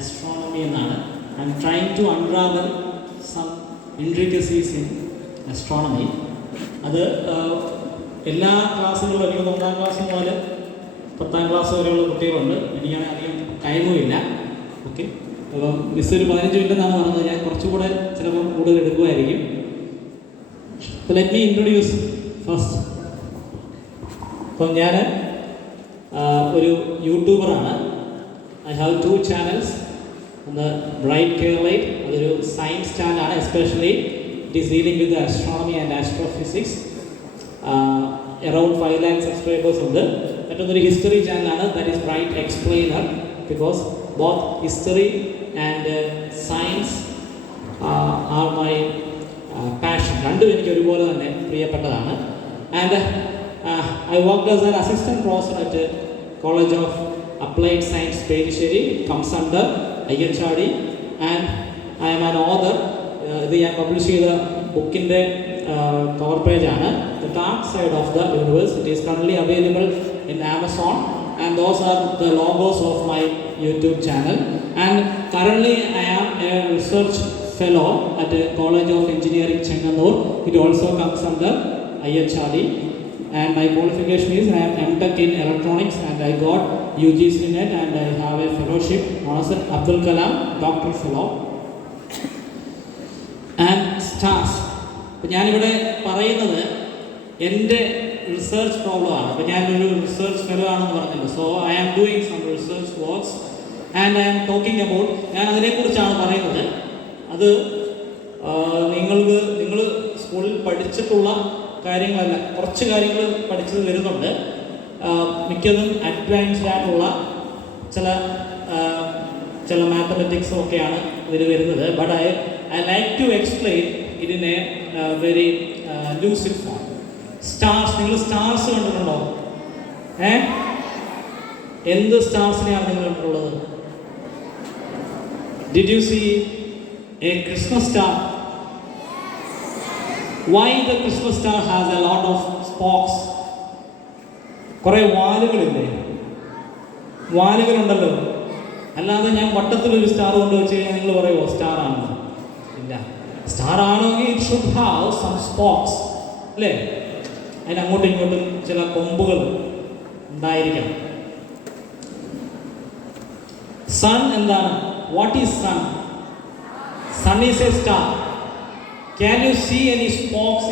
ആസ്ട്രോണമി എന്നാണ്. I am trying to unravel some intricacies in astronomy. അത് എല്ലാ ക്ലാസ്സുകളും, അല്ലെങ്കിൽ 1-ാം ക്ലാസ് മുതൽ 10-ാം ക്ലാസ് വരെയുള്ള കുട്ടികളുണ്ട്. എനിക്കാണെങ്കിൽ അധികം ടൈമും ഇല്ല. ഓക്കെ, അപ്പം മിസ് ഒരു 15 മിനിറ്റ് എന്നാണ് പറഞ്ഞത്. ഞാൻ കുറച്ചുകൂടെ ചിലപ്പോൾ കൂടുതൽ എടുക്കുമായിരിക്കും. So let me introduce first. അപ്പം ഞാൻ ഒരു യൂട്യൂബറാണ്. I have 2 channels. ഒന്ന് ബ്രൈറ്റ് കേരളൈറ്റ്, അതൊരു സയൻസ് ചാനലാണ്. Especially it is dealing with astronomy and astrophysics. Around 5 lakh subscribers ഉണ്ട്. മറ്റൊന്നൊരു ഹിസ്റ്ററി ചാനലാണ്, that is Bright Explainer. Because both history and science are my passion. രണ്ടും എനിക്ക് ഒരുപോലെ തന്നെ പ്രിയപ്പെട്ടതാണ്. And I worked as an assistant professor at College of Applied Science, Perisheri. It comes under IHRD, and I am an author. ഇത് ഞാൻ publish ചെയ്ത ബുക്കിൻ്റെ cover പേജാണ് The Dark Side of the Universe. It is currently available in Amazon, and those are the logos of my YouTube channel. And currently I am a research fellow at College of Engineering, Chenganur. It also comes under IHRD. And my qualification is I am M.Tech in electronics, and I got UGC net, and I have a fellowship as Abdul Kalam Doctor Fellow. And stars. അപ്പോൾ ഞാനിവിടെ പറയുന്നത് എൻ്റെ research പ്രോബ്ലമാണ്. അപ്പോൾ ഞാനൊരു research fellow ആണെന്ന് പറഞ്ഞല്ലോ. So I am doing some research works and I am talking about, ഞാൻ അതിനെക്കുറിച്ചാണ് പറയുന്നത്. അത് നിങ്ങൾ സ്കൂളിൽ പഠിച്ചിട്ടുള്ള കാര്യങ്ങളല്ല, കുറച്ച് കാര്യങ്ങൾ പഠിച്ചത് വരുന്നുണ്ട്. മിക്കതും അഡ്വാൻസ്ഡ് ആയിട്ടുള്ള ചില മാത്തമെറ്റിക്സും ഒക്കെയാണ് ഇതിൽ വരുന്നത്. But I like to explain it in a very lucid form. Stars, നിങ്ങൾ സ്റ്റാർസ് കണ്ടിട്ടുണ്ടോ? എന്ത് സ്റ്റാർസിനെയാണ് നിങ്ങൾ കണ്ടിട്ടുള്ളത്? Did you see a Christmas star? Why the Christmas star has a lot of spokes? കുറേ വാലുകളില്ലേ? വാലുകളുണ്ടല്ലോ. അല്ലാതെ ഞാൻ വട്ടത്തിലൊരു സ്റ്റാർ കൊണ്ട് വെച്ച് കഴിഞ്ഞാൽ നിങ്ങൾ പറയുമോ സ്റ്റാർ ആണെന്ന്? ഇല്ല. സ്റ്റാർ ആണെങ്കിൽ it should have some spokes, അല്ലേ? അതിന് അങ്ങോട്ടും ഇങ്ങോട്ടും ചില കൊമ്പുകൾ ഉണ്ടായിരിക്കണം. സൺ എന്താണ്? What is sun? Sun is a star. Can you see any spokes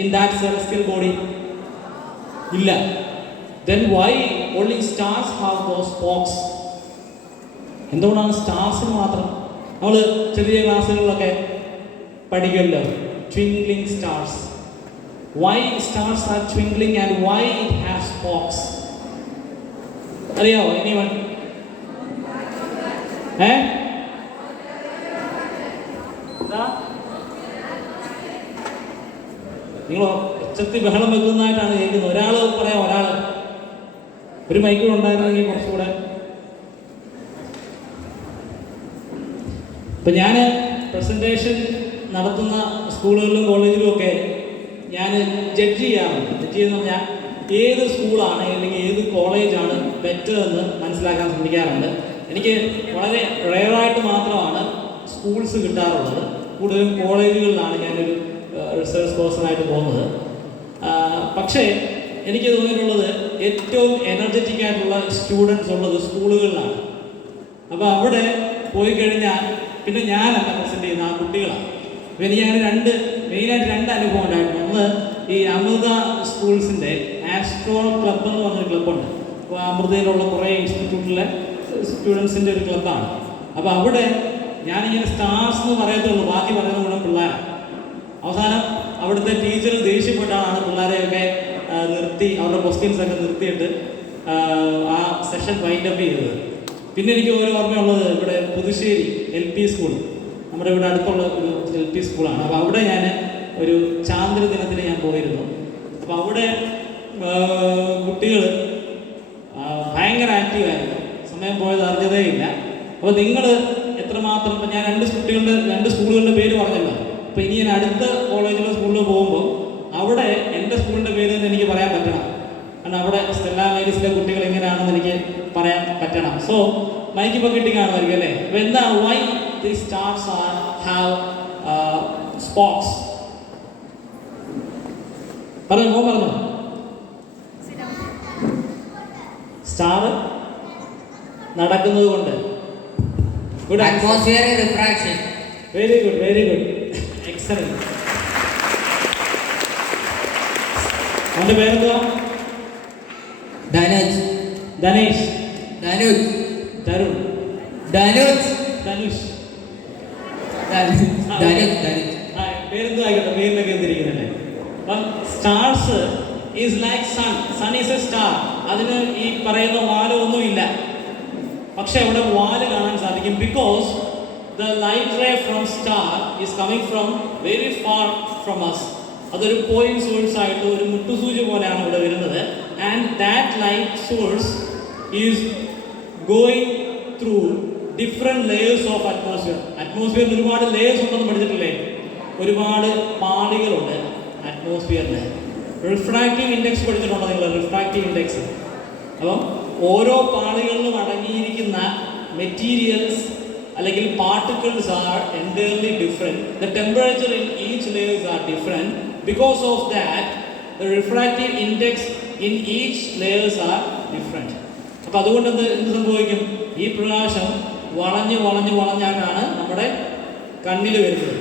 in that celestial body? ഇല്ല. Then why only stars have those spokes? എന്തുകൊണ്ടാണ് സ്റ്റാർസിന് മാത്രം? നമ്മൾ ചെറിയ ക്ലാസ്സുകളിലൊക്കെ പഠിക്കുമല്ലോ, twinkling stars. Why stars are twinkling and why it has spokes? അറിയാവോ anyone? നിങ്ങൾ ഉച്ചത്തിൽ ബഹളം വെക്കുന്നതായിട്ടാണ് കേൾക്കുന്നത്. ഒരാൾ പറയാം, ഒരു മൈക്കൂടെ ഉണ്ടായിരുന്നെങ്കിൽ കുറച്ചുകൂടെ. ഇപ്പം ഞാൻ പ്രസൻറ്റേഷൻ നടത്തുന്ന സ്കൂളുകളിലും കോളേജിലും ഒക്കെ ഞാൻ ജഡ്ജ് ചെയ്യാറുണ്ട്. ജഡ്ജ് ചെയ്യുന്ന പറഞ്ഞാൽ ഏത് സ്കൂളാണ് അല്ലെങ്കിൽ ഏത് കോളേജാണ് ബെറ്റർ എന്ന് മനസ്സിലാക്കാൻ ശ്രമിക്കാറുണ്ട്. എനിക്ക് വളരെ റെയറായിട്ട് മാത്രമാണ് സ്കൂൾസ് കിട്ടാറുള്ളത്. കൂടുതലും കോളേജുകളിലാണ് ഞാനൊരു റിസർച്ച് പേഴ്സണായിട്ട് പോകുന്നത്. പക്ഷേ എനിക്ക് തോന്നിയിട്ടുള്ളത് ഏറ്റവും എനർജറ്റിക് ആയിട്ടുള്ള സ്റ്റുഡൻസ് ഉള്ളത് സ്കൂളുകളിലാണ്. അപ്പോൾ അവിടെ പോയി കഴിഞ്ഞാൽ പിന്നെ ഞാനല്ല പ്രസൻറ്റ് ചെയ്യുന്ന ആ കുട്ടികളാണ്. അപ്പോൾ എനിക്ക് മെയിനായിട്ട് 2 അനുഭവം ഉണ്ടായിരുന്നു. ഒന്ന്, ഈ അമൃത സ്കൂൾസിൻ്റെ ആസ്ട്രോ ക്ലബ് എന്ന് പറഞ്ഞൊരു ക്ലബ്ബുണ്ട്. അപ്പോൾ അമൃതയിലുള്ള കുറേ ഇൻസ്റ്റിറ്റ്യൂട്ടിലെ സ്റ്റുഡൻസിൻ്റെ ഒരു ക്ലബ്ബാണ്. അപ്പോൾ അവിടെ ഞാനിങ്ങനെ സ്റ്റാർസ് എന്ന് പറയത്തുള്ളൂ, ബാക്കി പറയുന്നത് മുഴുവൻ പിള്ളേരാണ്. അവസാനം അവിടുത്തെ ടീച്ചർ ദേഷ്യപ്പെട്ടാണ് പിള്ളേരെയൊക്കെ നിർത്തി, അവരുടെ ക്വസ്റ്റ്യൻസൊക്കെ നിർത്തിയിട്ട് ആ സെഷൻ വൈൻഡപ്പ് ചെയ്തത്. പിന്നെ എനിക്ക് ഒരു ഓർമ്മയുള്ളത് ഇവിടെ പുതുശ്ശേരി LP സ്കൂൾ, നമ്മുടെ ഇവിടെ അടുത്തുള്ള ഒരു LP സ്കൂളാണ്. അപ്പോൾ അവിടെ ഞാൻ ഒരു ചാന്ദ്രദിനത്തിന് ഞാൻ പോയിരുന്നു. അപ്പോൾ അവിടെ കുട്ടികൾ ഭയങ്കര ആക്റ്റീവായിരുന്നു. സമയം സമയം പോയത് അറിഞ്ഞതേ ഇല്ല. അപ്പോൾ നിങ്ങൾ എത്രമാത്രം, ഇപ്പം ഞാൻ രണ്ട് സ്കൂളുകളുടെ പേര് പറഞ്ഞല്ലോ. അപ്പോൾ ഇനി ഞാൻ അടുത്ത കോളേജിലോ സ്കൂളിലോ പോകുമ്പോൾ അവിടെ എൻ്റെ സ്കൂളിൻ്റെ പേര് തന്നെ എനിക്ക് പറയാൻ പറ്റണം. കാരണം അവിടെ സ്റ്റെല്ല മേരീസിലെ കുട്ടികൾ എങ്ങനെയാണെന്ന് എനിക്ക് പറയാൻ പറ്റണം. സോ മൈക്ക് ഇപ്പോൾ കിട്ടി കാണുമായിരിക്കും അല്ലേ? അപ്പോൾ എന്താ why the stars have spokes? പറഞ്ഞു സ്റ്റാർ നടക്കുന്നത് കൊണ്ട്. Good. Atmospheric refraction. Very good excellent. അവൻ്റെ പേരെന്താ? Danuj. Dhanesh, Danuj. Tarun, Danuj. Dhanush. Danuj. പേരെന്തോ ആയിക്കോട്ടെ, പേരിലൊക്കെ എന്തിരിക്കുന്നല്ലേ. അപ്പം stars is like sun is a star. അതിന് ഈ പറയുന്ന വാലൊന്നുമില്ല, പക്ഷെ അവിടെ വാല് കാണാൻ സാധിക്കും. Because the light ray from star is coming from very far from us. അതൊരു പോയിന്റ് സോഴ്സ് ആയിട്ട് ഒരു മുട്ടുസൂചി പോലെയാണ് ഇവിടെ വരുന്നത്. And that light source is going through different layers of അറ്റ്മോസ്ഫിയറിൽ ഒരുപാട് ലേയേഴ്സ് ഉണ്ടെന്ന് പഠിച്ചിട്ടില്ലേ? ഒരുപാട് പാളികളുണ്ട് അറ്റ്മോസ്ഫിയറിൽ. റിഫ്രാക്റ്റീവ് ഇൻഡെക്സ് പഠിച്ചിട്ടുണ്ടോ നിങ്ങൾ? Refractive index. അപ്പം ഓരോ പാളികളിലും അടങ്ങിയിരിക്കുന്ന മെറ്റീരിയൽസ് അല്ലെങ്കിൽ particles R entirely different. The temperature in each layers are different. Because of that the refractive index in each layers are different. അപ്പം അതുകൊണ്ട് എന്ത് സംഭവിക്കും? ഈ പ്രകാശം വളഞ്ഞാണ് നമ്മുടെ കണ്ണിൽ വരുന്നത്.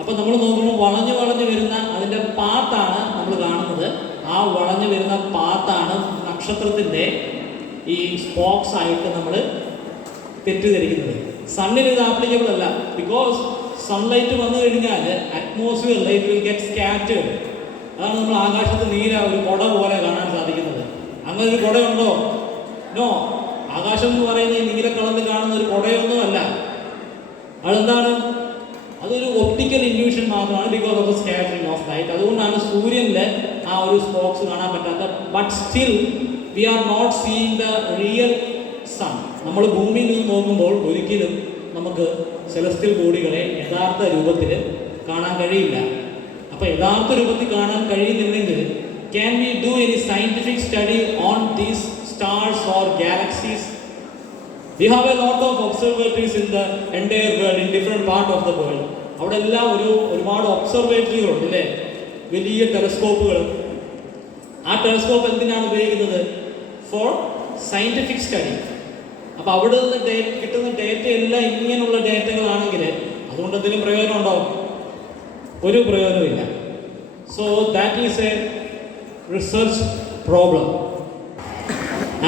അപ്പം നമ്മൾ നോക്കുമ്പോൾ വളഞ്ഞു വരുന്ന അതിൻ്റെ പാത്താണ് നമ്മൾ കാണുന്നത്. ആ വളഞ്ഞു വരുന്ന പാത്താണ് നക്ഷത്രത്തിൻ്റെ ഈ സ്പോക്സ് ആയിട്ട് നമ്മൾ തെറ്റിദ്ധരിക്കുന്നത്. സണ്ണിന് ഇത് ആപ്ലിക്കബിൾ അല്ല. ബിക്കോസ് സൺലൈറ്റ് വന്നു കഴിഞ്ഞാൽ atmosphere light will get scattered. അതാണ് നമ്മൾ ആകാശത്ത് ഒരു കുട പോലെ കാണാൻ സാധിക്കുന്നത്. അങ്ങനെ ഒരു കുടയുണ്ടോ? നോ. ആകാശം എന്ന് പറയുന്നത് ഈ നീല കളറിൽ കാണുന്ന ഒരു കുടയൊന്നുമല്ല. അതെന്താണ്? അതൊരു ഒപ്റ്റിക്കൽ ഇല്യൂഷൻ മാത്രമാണ്. Because of the scattering of light. അതുകൊണ്ടാണ് സൂര്യനിൽ ആ ഒരു സ്പോക്സ് കാണാൻ പറ്റാത്ത. But still we are not seeing the real sun. നമ്മൾ ഭൂമിയിൽ നിന്ന് നോക്കുമ്പോൾ ഒരിക്കലും നമുക്ക് സെലസ്റ്റിയൽ ബോഡികളെ യഥാർത്ഥ രൂപത്തിൽ കാണാൻ കഴിയില്ല. അപ്പോൾ യഥാർത്ഥ രൂപത്തിൽ കാണാൻ കഴിയുന്നില്ലെങ്കിൽ can we do any scientific study on these stars or galaxies? We have a lot of observatories in the entire world, in different part of the world. അവിടെ എല്ലാം ഒരുപാട് ഒബ്സർവേറ്ററികളുണ്ട് അല്ലേ? വലിയ ടെലസ്കോപ്പുകൾ. ആ ടെലസ്കോപ്പ് എന്തിനാണ് ഉപയോഗിക്കുന്നത്? Four scientific study. അപ്പോൾ അവിടെ നിന്ന് കിട്ടുന്ന ഡേറ്റ എല്ലാം ഇങ്ങനെയുള്ള ഡേറ്റകളാണെങ്കിൽ അതുകൊണ്ട് എന്തെങ്കിലും പ്രയോജനമുണ്ടോ? ഒരു പ്രയോജനമില്ല. So that is A research problem.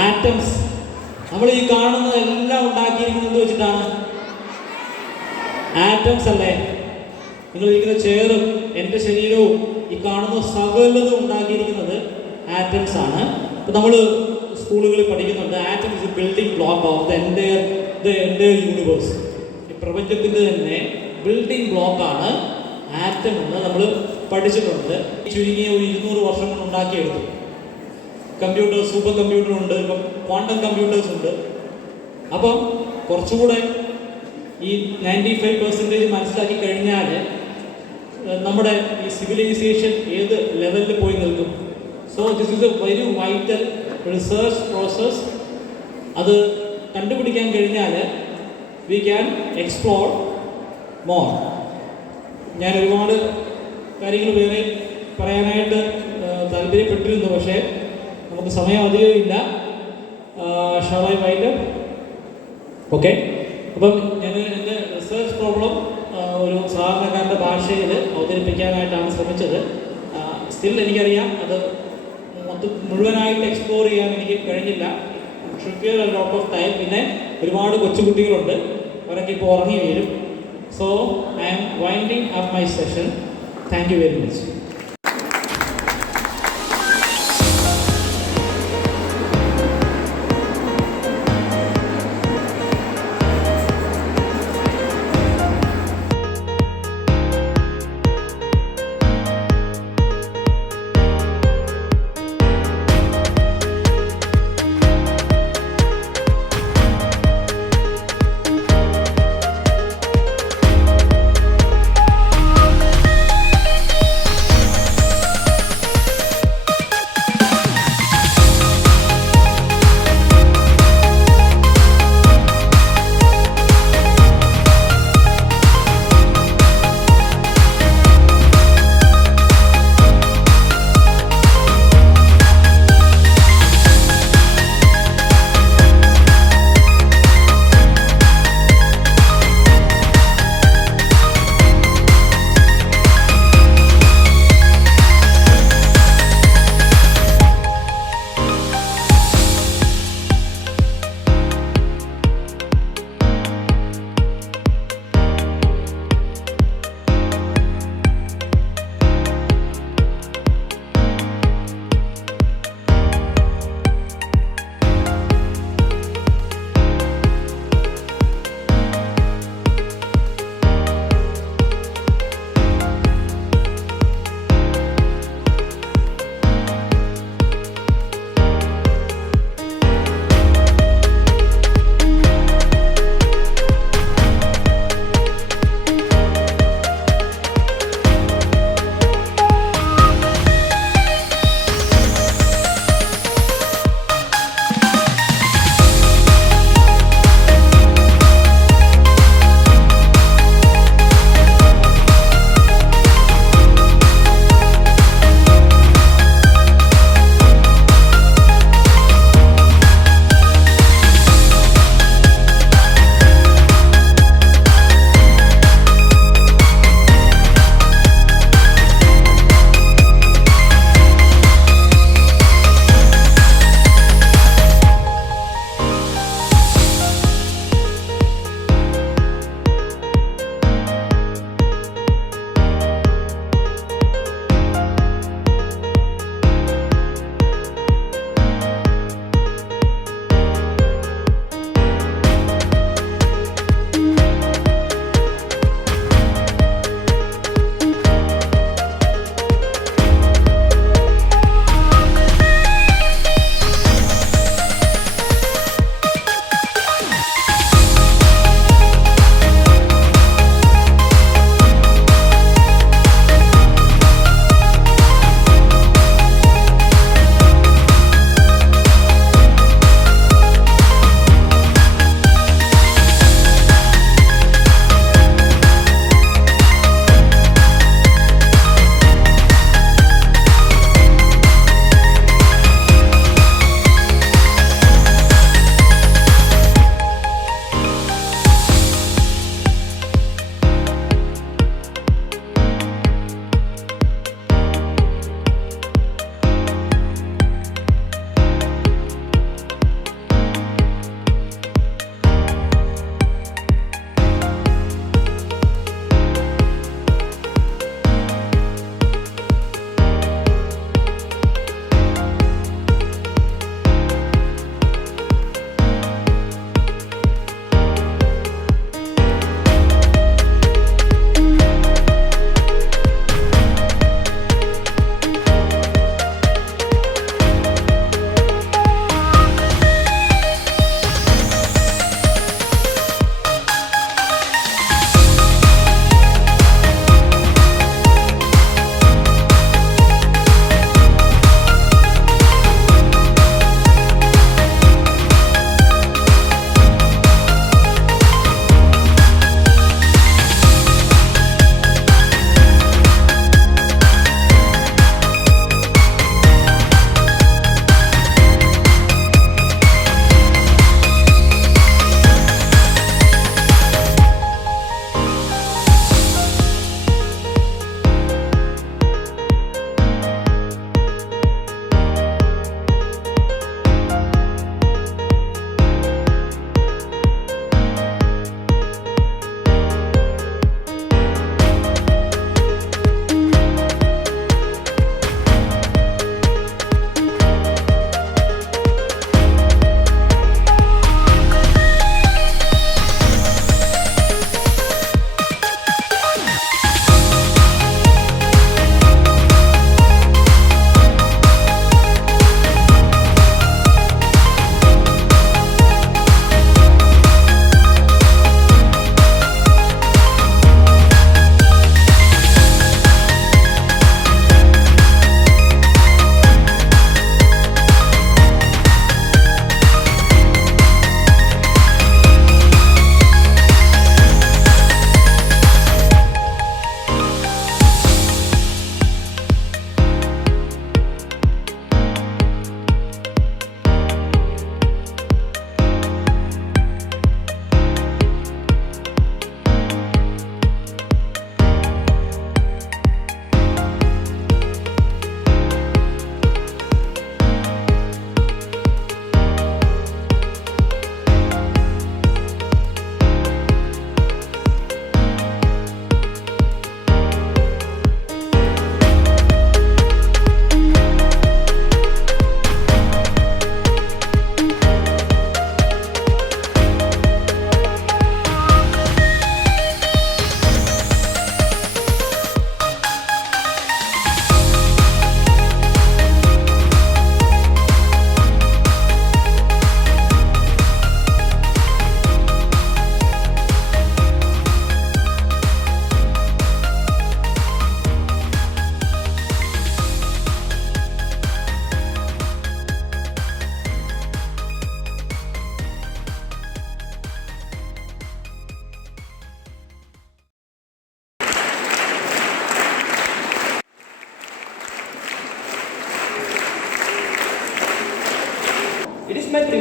Atoms, നമ്മൾ ഈ കാണുന്നതെല്ലാം ഉണ്ടാക്കിയിരിക്കുന്നത് എന്ത് വെച്ചിട്ടാണ്? ആറ്റംസ് അല്ലേ? നിങ്ങൾ ഇരിക്കുന്ന ചെയറും എൻ്റെ ശരീരവും ഈ കാണുന്ന സകലതും ഉണ്ടാക്കിയിരിക്കുന്നത് ആറ്റംസ് ആണ്. ഇപ്പം നമ്മൾ സ്കൂളുകളിൽ പഠിക്കുന്നുണ്ട് atom is A building block of the entire universe. ഈ പ്രപഞ്ചത്തിൻ്റെ തന്നെ ബിൽഡിംഗ് ബ്ലോക്കാണ് ആറ്റം എന്ന് നമ്മൾ പഠിച്ചിട്ടുണ്ട്. ചുരുങ്ങിയ ഒരു 200 വർഷം കൊണ്ട് ഉണ്ടാക്കിയെടുത്തു. കമ്പ്യൂട്ടർ, സൂപ്പർ കമ്പ്യൂട്ടർ ഉണ്ട്, ഇപ്പം ക്വാണ്ടം കമ്പ്യൂട്ടേഴ്സ് ഉണ്ട്. അപ്പം കുറച്ചുകൂടെ ഈ 95% മനസ്സിലാക്കി കഴിഞ്ഞാൽ നമ്മുടെ ഈ സിവിലൈസേഷൻ ഏത് ലെവലിൽ പോയി നിൽക്കും. So this is A very vital research process. അത് കണ്ടുപിടിക്കാൻ കഴിഞ്ഞാൽ വി ക്യാൻ എക്സ്പ്ലോർ മോർ. ഞാൻ ഒരുപാട് കാര്യങ്ങൾ വേറെ പറയാനായിട്ട് താല്പര്യപ്പെട്ടിരുന്നു, പക്ഷേ നമുക്ക് സമയം അധികം ഇല്ല. Shawl I wind up? Okay. അപ്പം ഞാൻ എൻ്റെ റിസർച്ച് പ്രോബ്ലം ഒരു സാധാരണക്കാരൻ്റെ ഭാഷയിൽ അവതരിപ്പിക്കാനായിട്ടാണ് ശ്രമിച്ചത്. സ്റ്റിൽ എനിക്കറിയാം അത് മുഴുവനായിട്ട് എക്സ്പ്ലോർ ചെയ്യാൻ എനിക്ക് കഴിഞ്ഞില്ല. Require a lot of time. പിന്നെ ഒരുപാട് കൊച്ചുകുട്ടികളുണ്ട്, അവരൊക്കെ ഇപ്പോൾ ഉറങ്ങി വീഴും. So I am winding up my session. Thank you very much.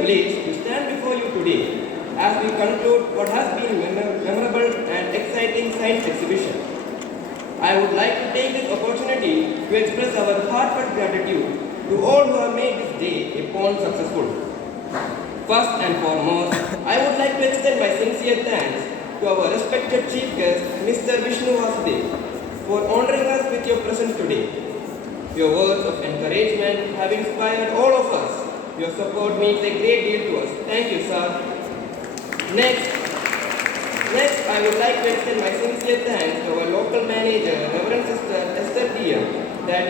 privilege to stand before you today as we conclude what has been a memorable and exciting science exhibition. I would like to take this opportunity to express our heartfelt gratitude to all who have made this day a bond successful. First and foremost, I would like to extend my sincere thanks to our respected chief guest, Mr. Vishnu Vasudev, for honoring us with your presence today. Your words of encouragement have inspired all of us. Your support means a great deal to us. Thank you, sir. Next, I would like to extend my sincere thanks to our local manager, Reverend Sister Esther Dia, that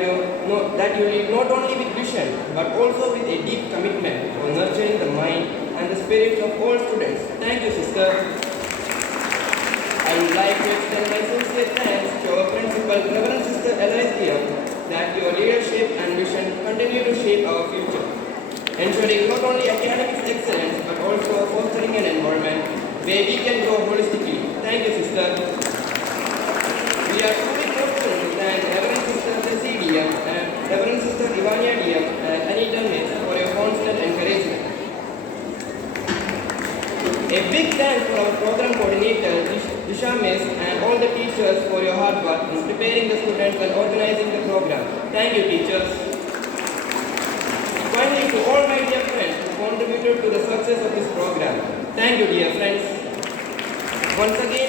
you lead not only with vision, but also with a deep commitment for nurturing the mind and the spirits of all students. Thank you, sister. I would like to extend my sincere thanks to our principal, Reverend Sister Elistia, that your leadership and vision continue to shape our future, ensuring not only academic excellence, but also fostering an environment where we can grow holistically. Thank you, sister. We are truly grateful to thank Reverend Sister Cecilia and Reverend Sister Ivania Dia and Anita Miss for your constant encouragement. A big thanks for our program coordinator, Disha Miss, and all the teachers for your hard work in preparing the students and organizing the program. Thank you, teachers. Finally, to all my dear friends who contributed to the success of this program. Thank you, dear friends. Once again,